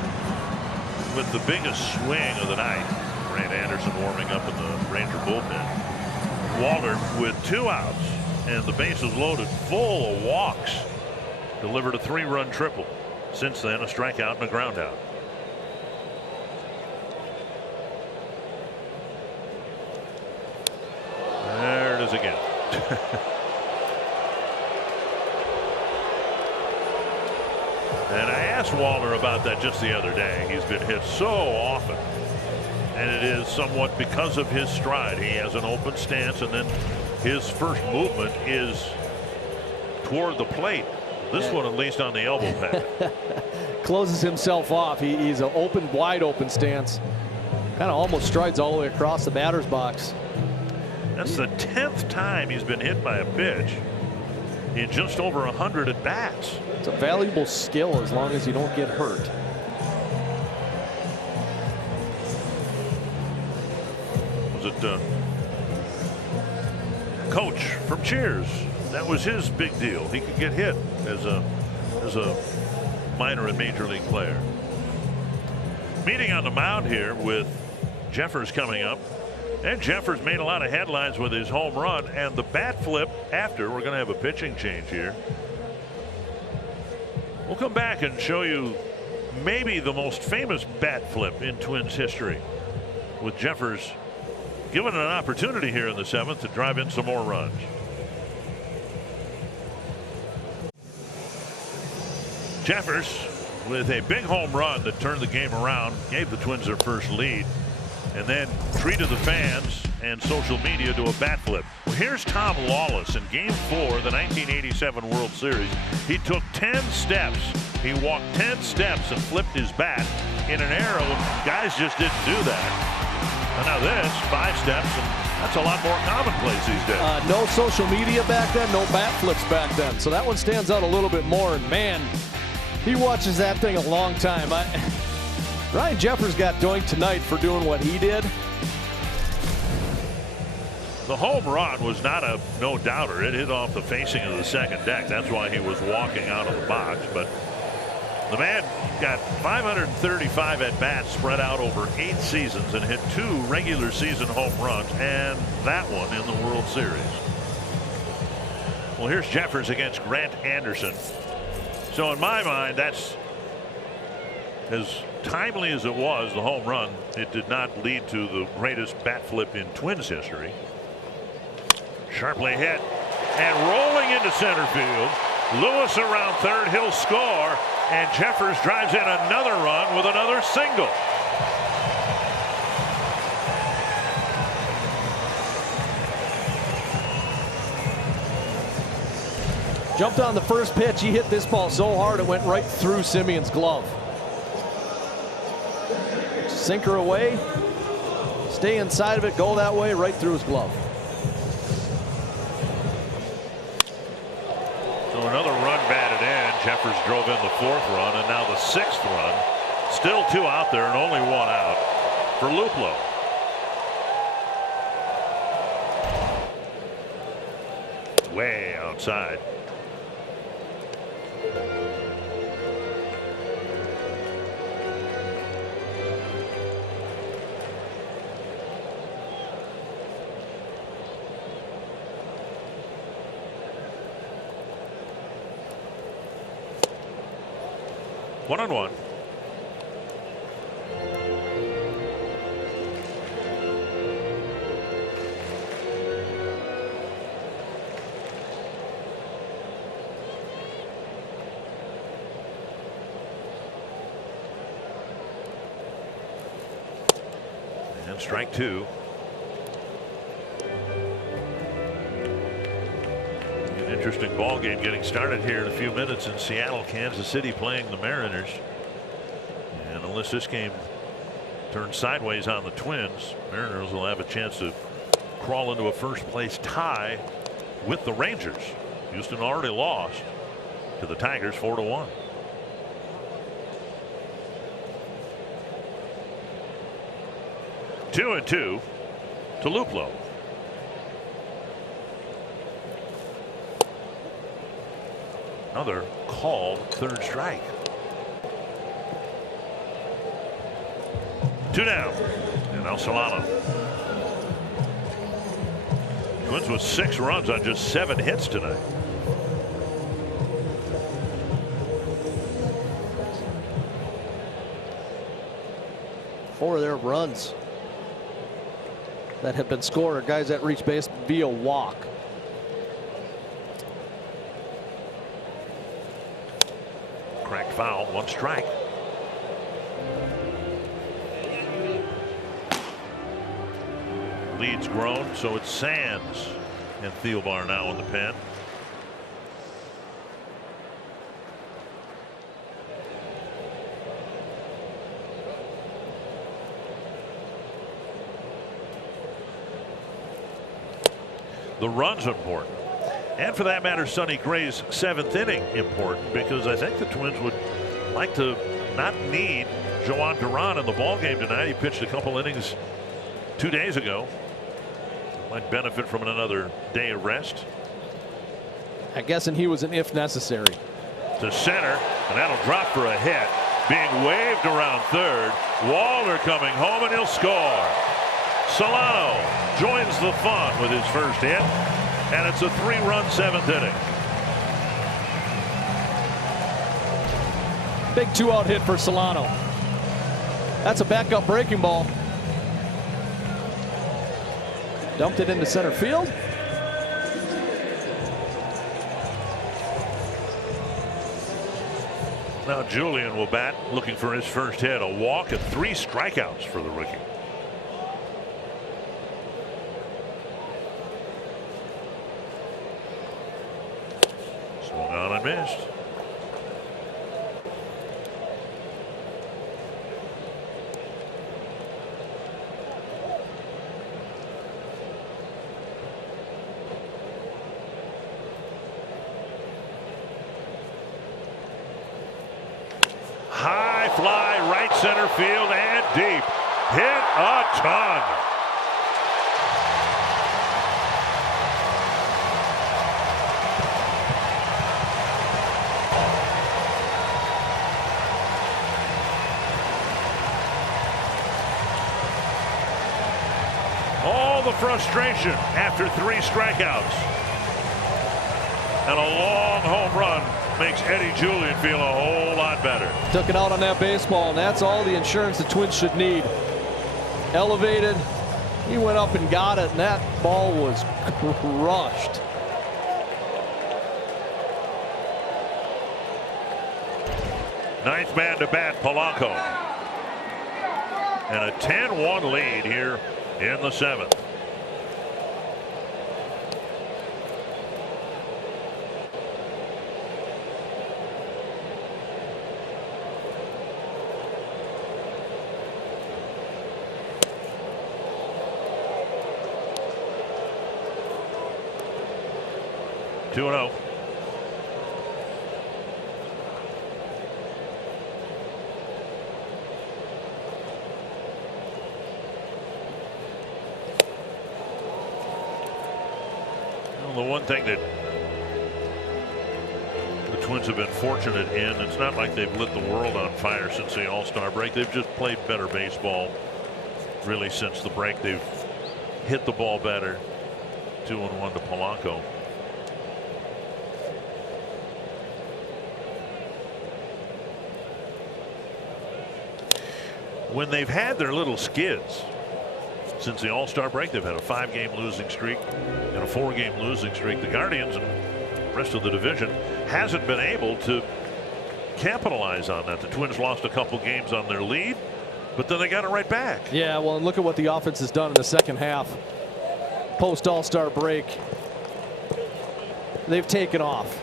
with the biggest swing of the night. Grant Anderson warming up in the Ranger bullpen. Wallner with 2 outs and the bases loaded, full of walks, delivered a 3-run triple. Since then, a strikeout and a ground out. There it is again. And I asked Wallner about that just the other day. He's been hit so often, and it is somewhat because of his stride. He has an open stance, and then his first movement is toward the plate. This one at least on the elbow pad. Closes himself off. He's an open, wide open stance. Kind of almost strides all the way across the batter's box. That's the 10th time he's been hit by a pitch in just over 100 at bats. It's a valuable skill as long as you don't get hurt. Was it Coach from Cheers? That was his big deal. He could get hit as a minor and major league player. Meeting on the mound here with Jeffers coming up. And Jeffers made a lot of headlines with his home run and the bat flip after. We're going to have a pitching change here. We'll come back and show you maybe the most famous bat flip in Twins history, with Jeffers given an opportunity here in the 7th to drive in some more runs. Jeffers with a big home run that turned the game around, gave the Twins their first lead, and then treated the fans and social media to a bat flip. Well, here's Tom Lawless in Game 4 of the 1987 World Series. He took 10 steps. He walked 10 steps and flipped his bat in an era when guys just didn't do that. And now this, 5 steps, and that's a lot more commonplace these days. No social media back then, no bat flips back then. So that one stands out a little bit more. And man, he watches that thing a long time. Ryan Jeffers got doinked tonight for doing what he did. The home run was not a no-doubter. It hit off the facing of the second deck. That's why he was walking out of the box. But The man got 535 at-bats spread out over 8 seasons and hit 2 regular season home runs and that one in the World Series. Well, here's Jeffers against Grant Anderson. So in my mind, that's as timely as it was, the home run. It did not lead to the greatest bat flip in Twins history. Sharply hit and rolling into center field. Lewis around third, he'll score, and Jeffers drives in another run with another single. Jumped on the first pitch. He hit this ball so hard it went right through Simeon's glove. Sinker away, stay inside of it, go that way, right through his glove. So another run batted in. Jeffers drove in the 4th run, and now the 6th run. Still 2 out there and only 1 out for Luplow. Way outside. One on one. And strike 2. An interesting ball game getting started here in a few minutes in Seattle. Kansas City playing the Mariners, and unless this game turns sideways on the Twins, Mariners will have a chance to crawl into a first place tie with the Rangers. Houston already lost to the Tigers 4-1. Two and 2 to Luplow. Another called 3rd strike. 2 down. And now Solano. Twins with 6 runs on just 7 hits tonight. Four of their runs that have been scored are guys that reach base via walk. Cracked foul, 1 strike. Lead's grown, so it's Sands and Thielbar now in the pen. The run's important. And for that matter, Sonny Gray's 7th inning important, because I think the Twins would like to not need Joan Duran in the ballgame tonight. He pitched a couple innings 2 days ago. Might benefit from another day of rest. I'm guessing he was an if necessary. To center, and that'll drop for a hit. Being waved around third. Walder coming home, and he'll score. Solano joins the fun with his first hit, and it's a 3-run 7th inning. Big 2-out hit for Solano. That's a backup breaking ball. Dumped it into center field. Now Julian will bat, looking for his first hit. A walk and 3 strikeouts for the rookie. Swung on and missed. High fly, right center field and deep. Hit a ton. the frustration after 3 strikeouts. And a long home run makes Eddie Julien feel a whole lot better. Took it out on that baseball, and that's all the insurance the Twins should need. Elevated. He went up and got it, and that ball was crushed. Ninth man to bat, Polanco. And a 10-1 lead here in the 7th. Two and 0. The one thing that the Twins have been fortunate in, it's not like they've lit the world on fire since the All-Star break. They've just played better baseball really since the break. They've hit the ball better. 2-1 to Polanco. When they've had their little skids since the All-Star break, they've had a 5-game losing streak and a 4-game losing streak. The Guardians and the rest of the division hasn't been able to capitalize on that. The Twins lost a couple games on their lead, but then they got it right back. Yeah, well, and look at what the offense has done in the second half. Post All-Star break, they've taken off.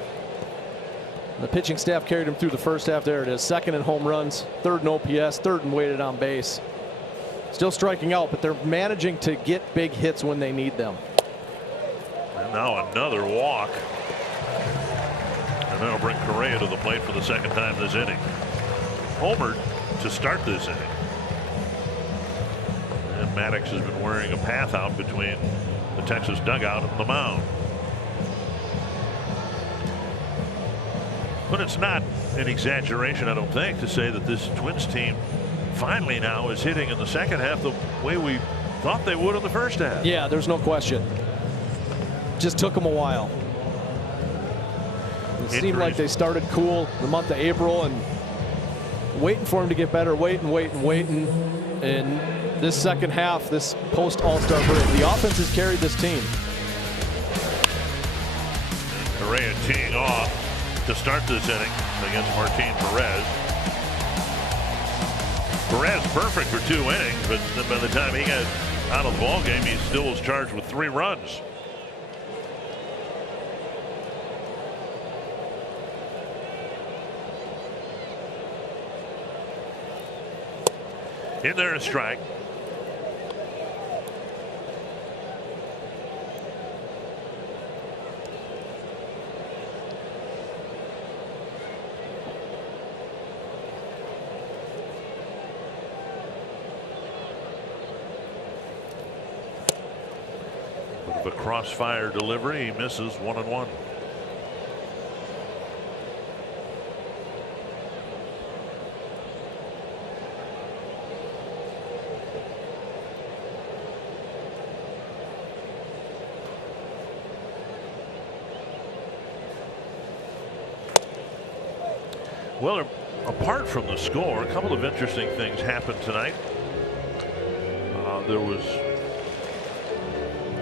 The pitching staff carried him through the first half. There it is. 2nd in home runs, 3rd in OPS, 3rd in weighted on base. Still striking out, but they're managing to get big hits when they need them. And now another walk. And that'll bring Correa to the plate for the 2nd time this inning. Homered to start this inning. And Maddox has been wearing a path out between the Texas dugout and the mound. But it's not an exaggeration, I don't think, to say that this Twins team finally now is hitting in the second half the way we thought they would in the first half. Yeah, there's no question. Just took them a while. It seemed like they started cool the month of April and waiting for him to get better, waiting. And this second half, this post All-Star break, the offense has carried this team. Correa teeing off to start this inning against Martin Perez. Perez perfect for 2 innings, but by the time he got out of the ball game, he still was charged with 3 runs. In there, a strike. A crossfire delivery, he misses. 1-1. Well, apart from the score, a couple of interesting things happened tonight. There was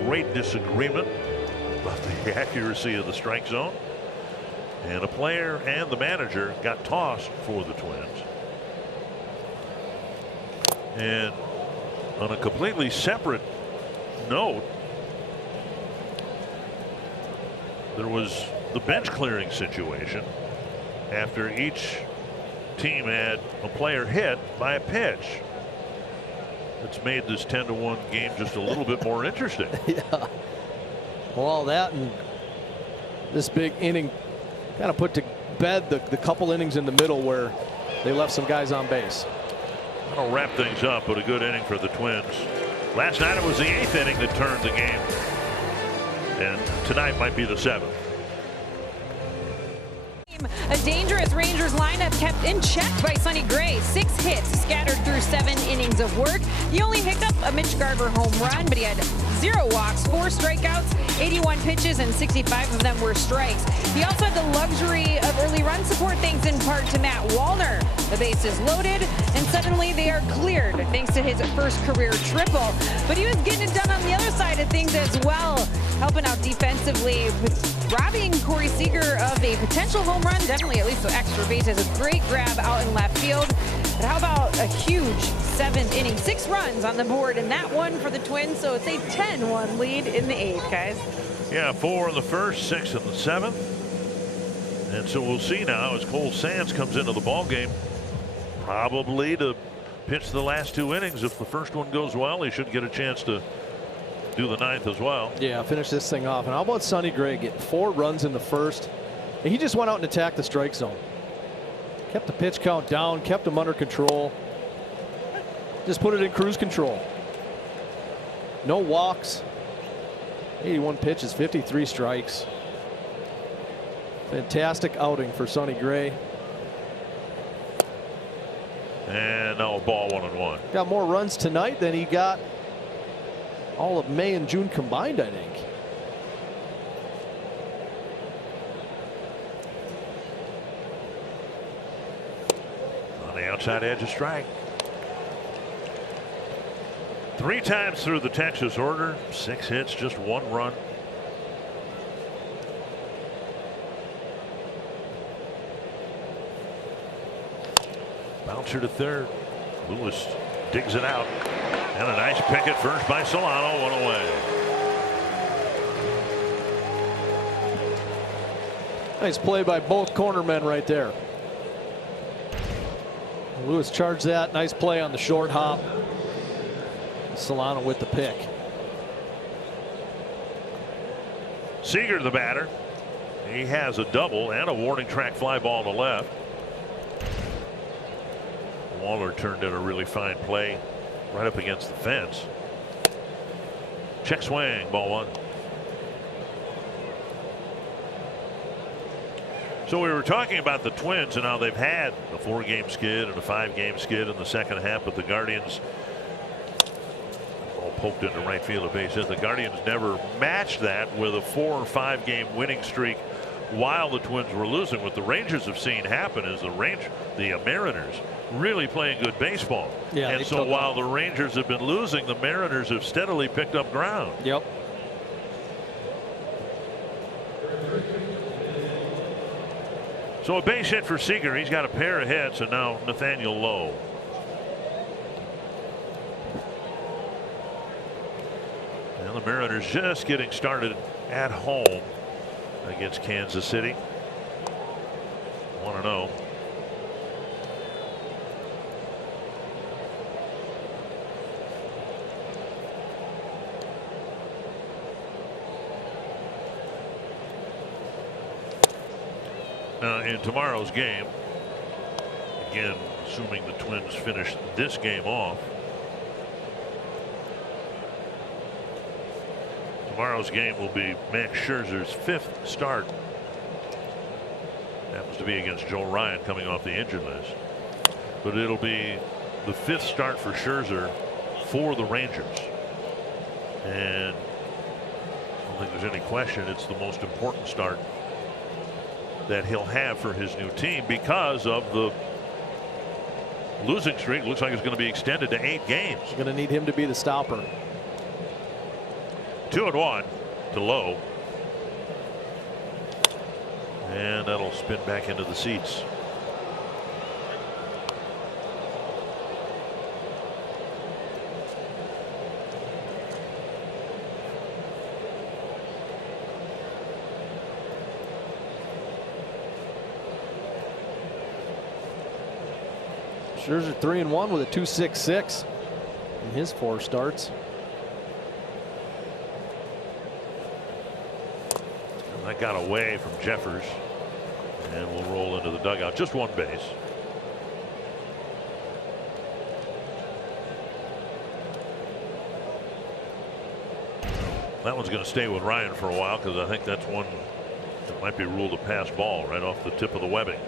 great disagreement about the accuracy of the strike zone, and a player and the manager got tossed for the Twins. And on a completely separate note, there was the bench clearing situation after each team had a player hit by a pitch. It's made this 10-1 game just a little bit more interesting. Yeah. Well, all that and this big inning kind of put to bed the couple innings in the middle where they left some guys on base. That'll wrap things up, but a good inning for the Twins. Last night it was the 8th inning that turned the game, and tonight might be the 7th. A dangerous Rangers lineup kept in check by Sonny Gray. 6 hits scattered through 7 innings of work. The only hiccup, a Mitch Garver home run, but he had 0 walks, 4 strikeouts, 81 pitches, and 65 of them were strikes. He also had the luxury of early run support thanks in part to Matt Wallner. The base is loaded, and suddenly they are cleared thanks to his first career triple. But he was getting it done on the other side of things as well, helping out defensively with robbing Corey Seager of a potential home run, definitely at least some extra bases. A great grab out in left field. But how about a huge 7th inning, 6 runs on the board in that one for the Twins, so it's a 10-1 lead in the 8th, guys. Yeah, 4 in the first, 6 in the 7th. And so we'll see now as Cole Sands comes into the ball game, probably to pitch the last 2 innings. If the first one goes well, he should get a chance to do the 9th as well. Yeah, finish this thing off. And how about Sonny Gray getting 4 runs in the first? And he just went out and attacked the strike zone. Kept the pitch count down, kept him under control. Just put it in cruise control. No walks. 81 pitches, 53 strikes. Fantastic outing for Sonny Gray. And now a ball 1-1. Got more runs tonight than he got all of May and June combined, I think. On the outside edge, a strike. 3 times through the Texas order, 6 hits, just 1 run. Bouncer to third. Lewis digs it out. And a nice pick at first by Solano, 1 away. Nice play by both cornermen right there. Lewis charged that. Nice play on the short hop. Solano with the pick. Seager, the batter. He has a double and a warning track fly ball to left. Waller turned in a really fine play right up against the fence. Check swing, ball 1. So we were talking about the Twins and how they've had a 4-game skid and a 5-game skid in the second half, but the Guardians all poked into right field, a base hit. The Guardians never matched that with a 4 or 5-game winning streak while the Twins were losing. What the Rangers have seen happen is the Mariners really playing good baseball. Yeah, and so while the Rangers have been losing, the Mariners have steadily picked up ground. Yep. So a base hit for Seager. He's got a pair of hits, and now Nathaniel Lowe. And the Mariners just getting started at home against Kansas City. 1-0. Now in tomorrow's game, again assuming the Twins finish this game off, tomorrow's game will be Max Scherzer's 5th start. Happens to be against Joe Ryan coming off the injured list, but it'll be the 5th start for Scherzer for the Rangers, and I don't think there's any question it's the most important start that he'll have for his new team because of the losing streak. Looks like it's going to be extended to 8 games. You're going to need him to be the stopper. 2-1 to Lowe. And that'll spin back into the seats. Scherzer 3-1 with a 2.66 in his 4 starts. And that got away from Jeffers, and we'll roll into the dugout. Just 1 base. That one's going to stay with Ryan for a while because I think that's one that might be ruled a pass ball right off the tip of the webbing.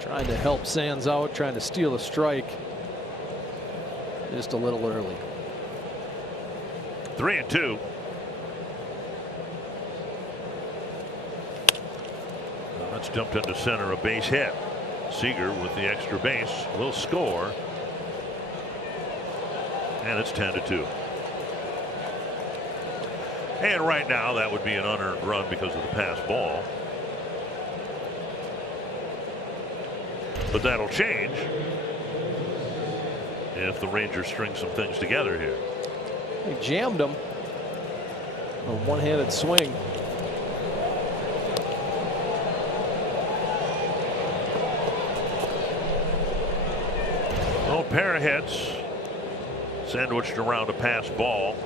Trying to help Sands out, trying to steal a strike. Just a little early. 3-2. That's dumped into center, a base hit. Seager with the extra base will score. And it's 10-2. And right now that would be an unearned run because of the pass ball. But that'll change if the Rangers string some things together here. He jammed him. A one-handed swing. Well, pair of hits sandwiched around a pass ball.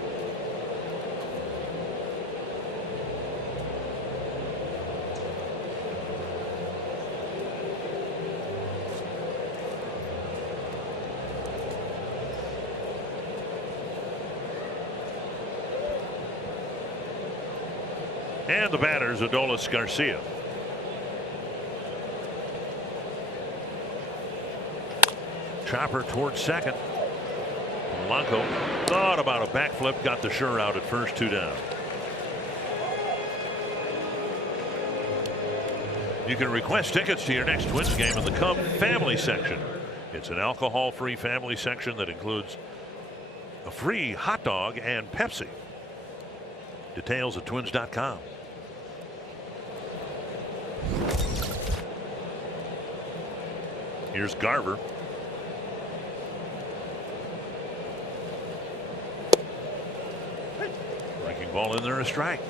And the batters, Adolis Garcia. Chopper towards second. Polanco thought about a backflip, got the sure out at first, 2 down. You can request tickets to your next Twins game in the Cub family section. It's an alcohol-free family section that includes a free hot dog and Pepsi. Details at twins.com. Here's Garver. Breaking ball in there, a strike.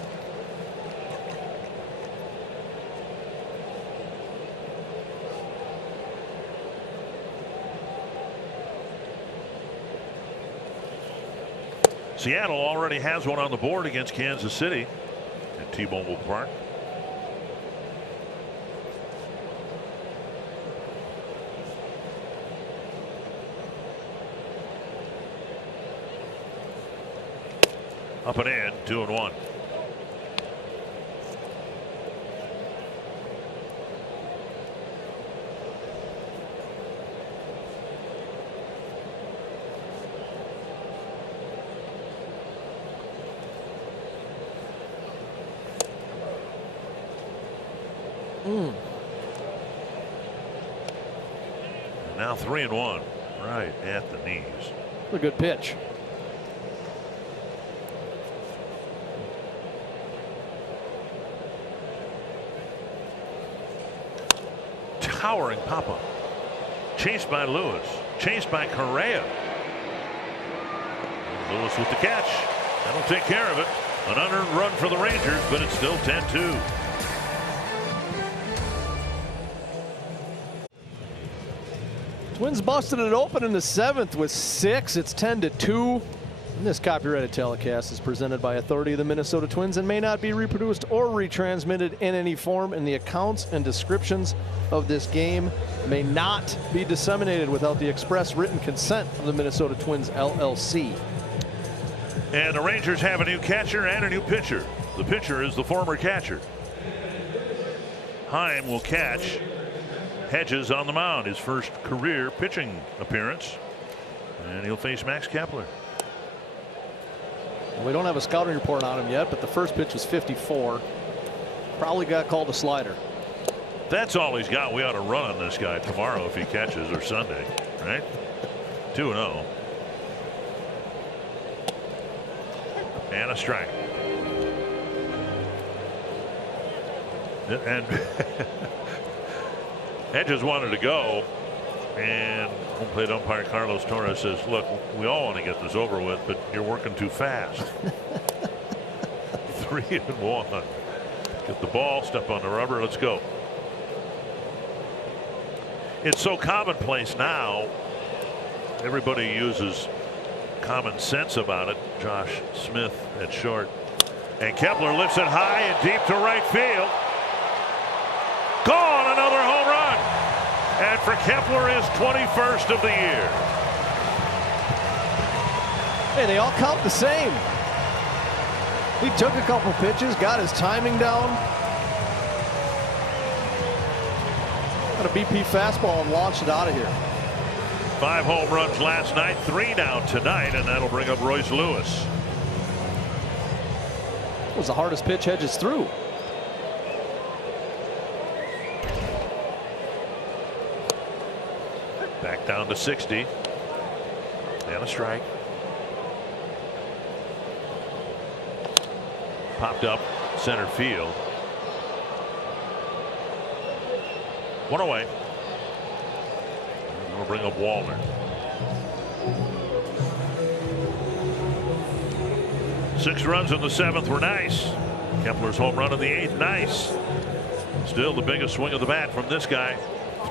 Seattle already has one on the board against Kansas City at T-Mobile Park. Up and in, 2-1. Now 3-1, right at the knees. A good pitch. Towering pop-up. Chased by Lewis. Chased by Correa. Lewis with the catch. That'll take care of it. An unearned run for the Rangers, but it's still 10-2. Twins busted it open in the 7th with 6. It's 10-2. And this copyrighted telecast is presented by authority of the Minnesota Twins and may not be reproduced or retransmitted in any form, and the accounts and descriptions of this game may not be disseminated without the express written consent of the Minnesota Twins LLC. And the Rangers have a new catcher and a new pitcher. The pitcher is the former catcher. Heim will catch. Hedges on the mound, his first career pitching appearance, and he'll face Max Kepler. We don't have a scouting report on him yet, but the first pitch was 54. Probably got called a slider. That's all he's got. We ought to run on this guy tomorrow if he catches, or Sunday, right? 2-0. And a strike. And Hedges wanted to go, and home plate umpire Carlos Torres says, look, we all want to get this over with, but you're working too fast. 3-1. Get the ball, step on the rubber, let's go. It's so commonplace now. Everybody uses common sense about it. Josh Smith at short. And Kepler lifts it high and deep to right field. Gone, another home run. And for Kepler, his 21st of the year. Hey, they all count the same. He took a couple pitches, got his timing down. Got a BP fastball and launched it out of here. 5 home runs last night, 3 now tonight, and that'll bring up Royce Lewis. That was the hardest pitch Hedges threw. Back down to 60. And a strike. Popped up center field. One away. We'll bring up Wallner. 6 runs in the 7th were nice. Kepler's home run in the 8th, nice. Still the biggest swing of the bat from this guy.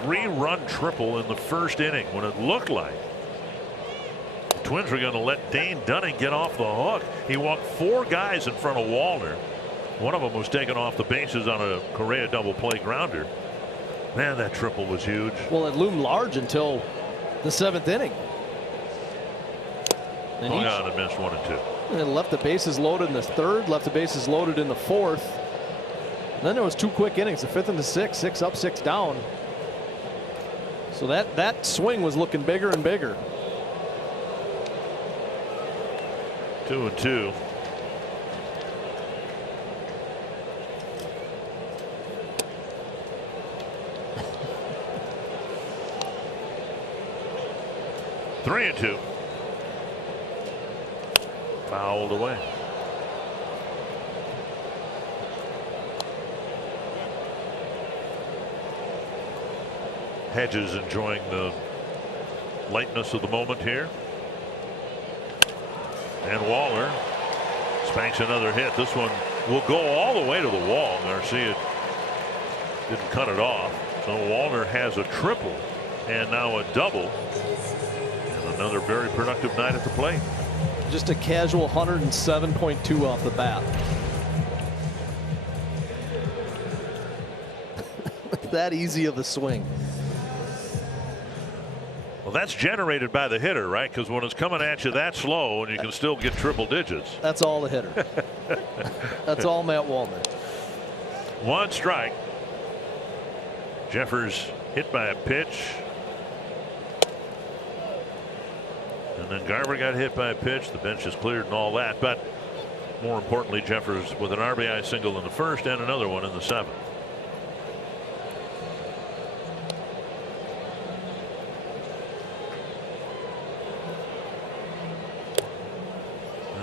3-run triple in the first inning when it looked like the Twins were going to let Dane Dunning get off the hook. He walked 4 guys in front of Wallner. One of them was taken off the bases on a Correa double play grounder. Man, that triple was huge. Well, it loomed large until the 7th inning. And hung on and missed 1 and 2. And left the bases loaded in the 3rd, left the bases loaded in the 4th. And then there was 2 quick innings, the 5th and the 6th, 6 up, 6 down. So that swing was looking bigger and bigger. 2 and 2. Three and 2. Fouled away. Hedges enjoying the lightness of the moment here. And Waller spanks another hit. This one will go all the way to the wall. Garcia didn't cut it off. So Wallner has a triple and now a double. And another very productive night at the plate. Just a casual 107.2 off the bat. That easy of a swing. Well, that's generated by the hitter, right? Because when it's coming at you that slow and you can still get triple digits. That's all the hitter. That's all Matt Wallner. 1 strike. Jeffers hit by a pitch. And then Garver got hit by a pitch. The bench is cleared and all that. But more importantly, Jeffers with an RBI single in the 1st and another one in the 7th.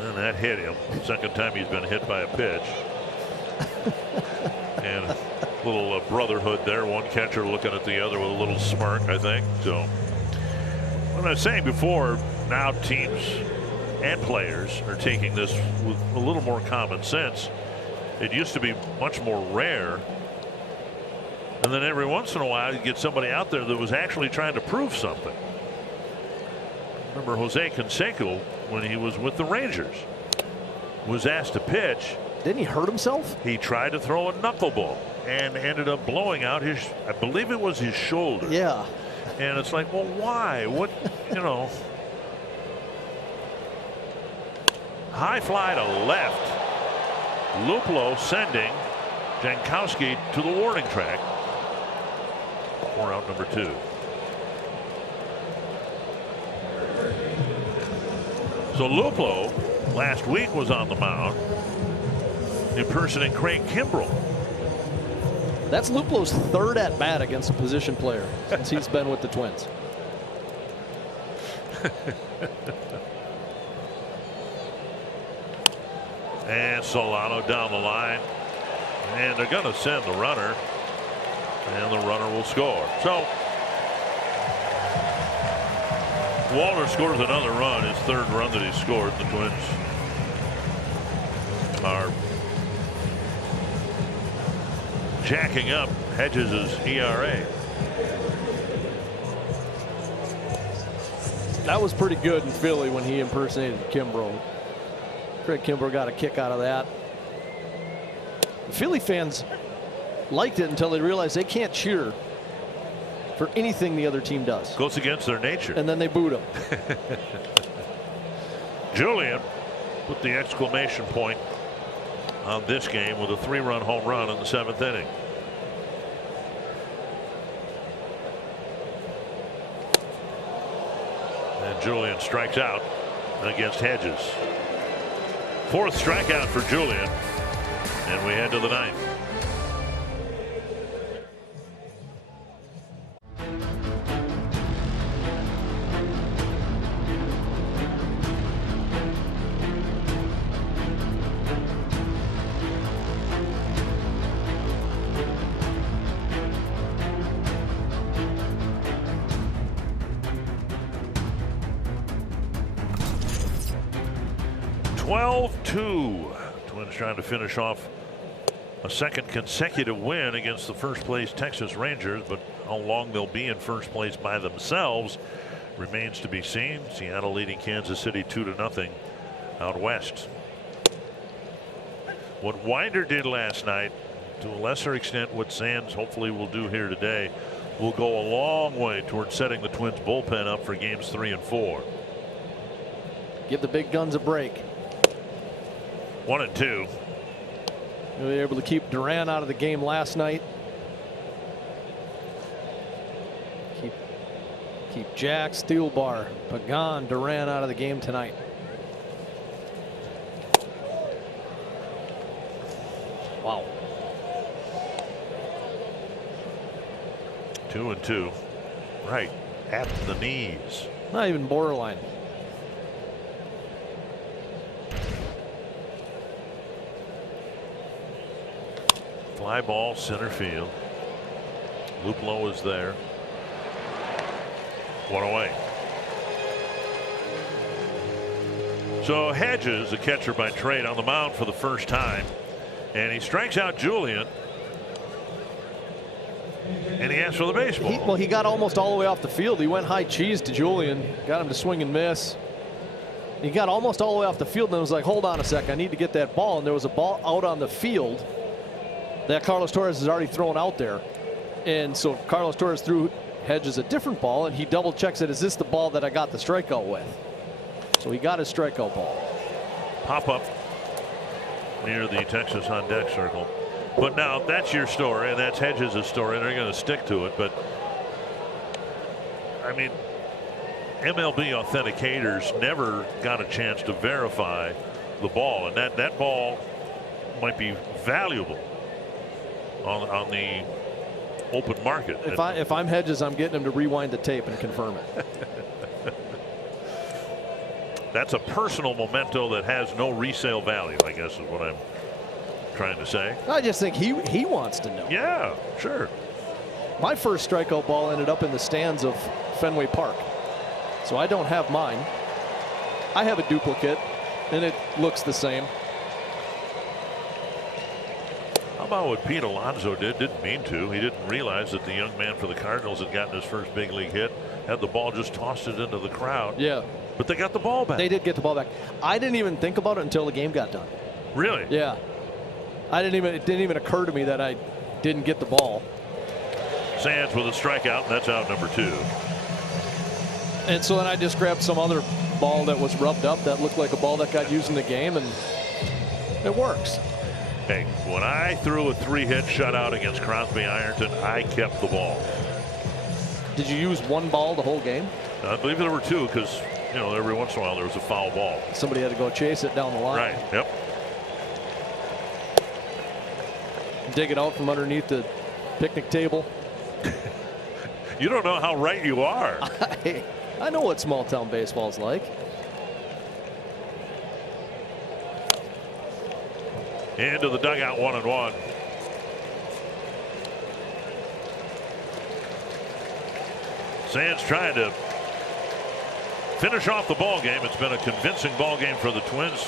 And that hit him. Second time he's been hit by a pitch. And a little brotherhood there. One catcher looking at the other with a little smirk, I think. So, what I was saying before, now teams and players are taking this with a little more common sense. It used to be much more rare. And then every once in a while you get somebody out there that was actually trying to prove something. Remember Jose Canseco, when he was with the Rangers, was asked to pitch. Didn't he hurt himself? He tried to throw a knuckleball and ended up blowing out his, I believe it was his shoulder. Yeah. And it's like, well, why? What, you know. High fly to left. Luplow sending Jankowski to the warning track. 4 out number 2. So Luplow last week was on the mound impersonating Craig Kimbrell. That's Luplow's 3rd at bat against a position player since he's been with the Twins. And Solano down the line, and they're going to send the runner, and the runner will score. So Wallner scores another run, his 3rd run that he scored. The Twins are jacking up Hedges' ERA. That was pretty good in Philly when he impersonated Kimbrell. Craig Kimbrell got a kick out of that. The Philly fans liked it until they realized they can't cheer for anything the other team does. Goes against their nature. And then they booed him. Julian put the exclamation point on this game with a 3-run home run in the 7th inning. And Julian strikes out against Hedges. 4th strikeout for Julian. And we head to the ninth. Twins trying to finish off a second consecutive win against the first place Texas Rangers, but how long they'll be in first place by themselves remains to be seen. Seattle leading Kansas City 2-0 out west. What Winder did last night, to a lesser extent what Sands hopefully will do here today, will go a long way towards setting the Twins bullpen up for games 3 and 4. Give the big guns a break. 1 and 2. They were able to keep Duran out of the game last night. Keep Jack, Steelbar, Pagan, Duran out of the game tonight. Wow. 2 and 2. Right at the knees. Not even borderline. Fly ball center field. Luplow is there. 1 away. So Hedges, a catcher by trade, on the mound for the first time, and he strikes out Julian, and he asks for the baseball. Well, he got almost all the way off the field. He went high cheese to Julian, got him to swing and miss. He got almost all the way off the field, and then was like, hold on a second, I need to get that ball. And there was a ball out on the field that Carlos Torres has already thrown out there. And so Carlos Torres threw Hedges a different ball, and he double checks it. Is this the ball that I got the strikeout with? So he got his strikeout ball. Pop up near the Texas on deck circle. But now that's your story, and that's Hedges' story, and they're going to stick to it. But I mean, MLB authenticators never got a chance to verify the ball, and that ball might be valuable on the open market. If I'm Hedges, I'm getting him to rewind the tape and confirm it. That's a personal memento that has no resale value, I guess is what I'm trying to say. I just think he wants to know. Yeah, sure. My first strikeout ball ended up in the stands of Fenway Park, so I don't have mine. I have a duplicate, and it looks the same. How about what Pete Alonso did? Didn't mean to. He didn't realize that the young man for the Cardinals had gotten his first big league hit. Had the ball, just tossed it into the crowd. Yeah. But they got the ball back. They did get the ball back. I didn't even think about it until the game got done. Really? Yeah. It didn't even occur to me that I didn't get the ball. Sands with a strikeout, and that's out number 2. And so then I just grabbed some other ball that was rubbed up that looked like a ball that got used in the game, and it works. Hey, when I threw a 3-hit shutout against Crosby Ironton, I kept the ball. Did you use one ball the whole game? I believe there were 2 because, you know, every once in a while there was a foul ball. Somebody had to go chase it down the line. Right, yep. Dig it out from underneath the picnic table. You don't know how right you are. I know what small town baseball is like. Into the dugout, 1-1. Sands trying to finish off the ball game. It's been a convincing ball game for the Twins,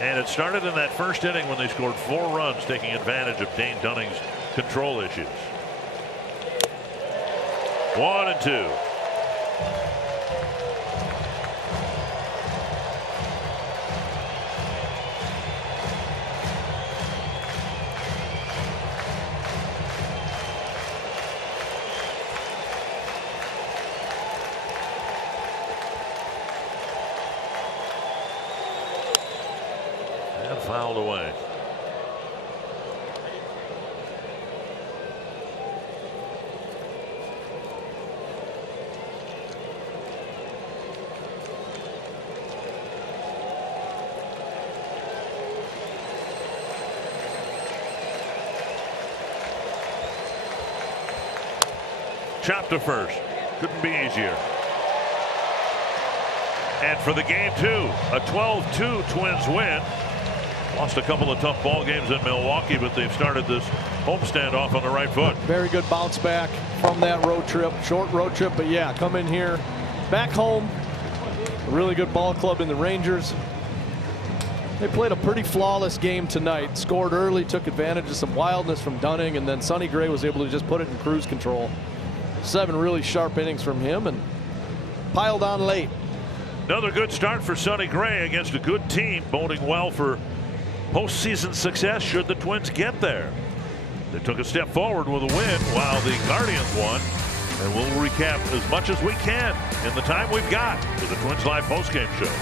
and it started in that first inning when they scored 4 runs, taking advantage of Dane Dunning's control issues. 1-2. Fouled away. chopped to first. Couldn't be easier. And for the game, too, a 12-2 Twins win. Lost a couple of tough ball games in Milwaukee, but they've started this homestand off on the right foot. Very good bounce back from that road trip. Short road trip, but yeah, come in here, back home. A really good ball club in the Rangers. They played a pretty flawless game tonight. Scored early, took advantage of some wildness from Dunning, and then Sonny Gray was able to just put it in cruise control. 7 really sharp innings from him and piled on late. Another good start for Sonny Gray against a good team, boding well for postseason success should the Twins get there. They took a step forward with a win while the Guardians won. And we'll recap as much as we can in the time we've got for the Twins Live postgame show.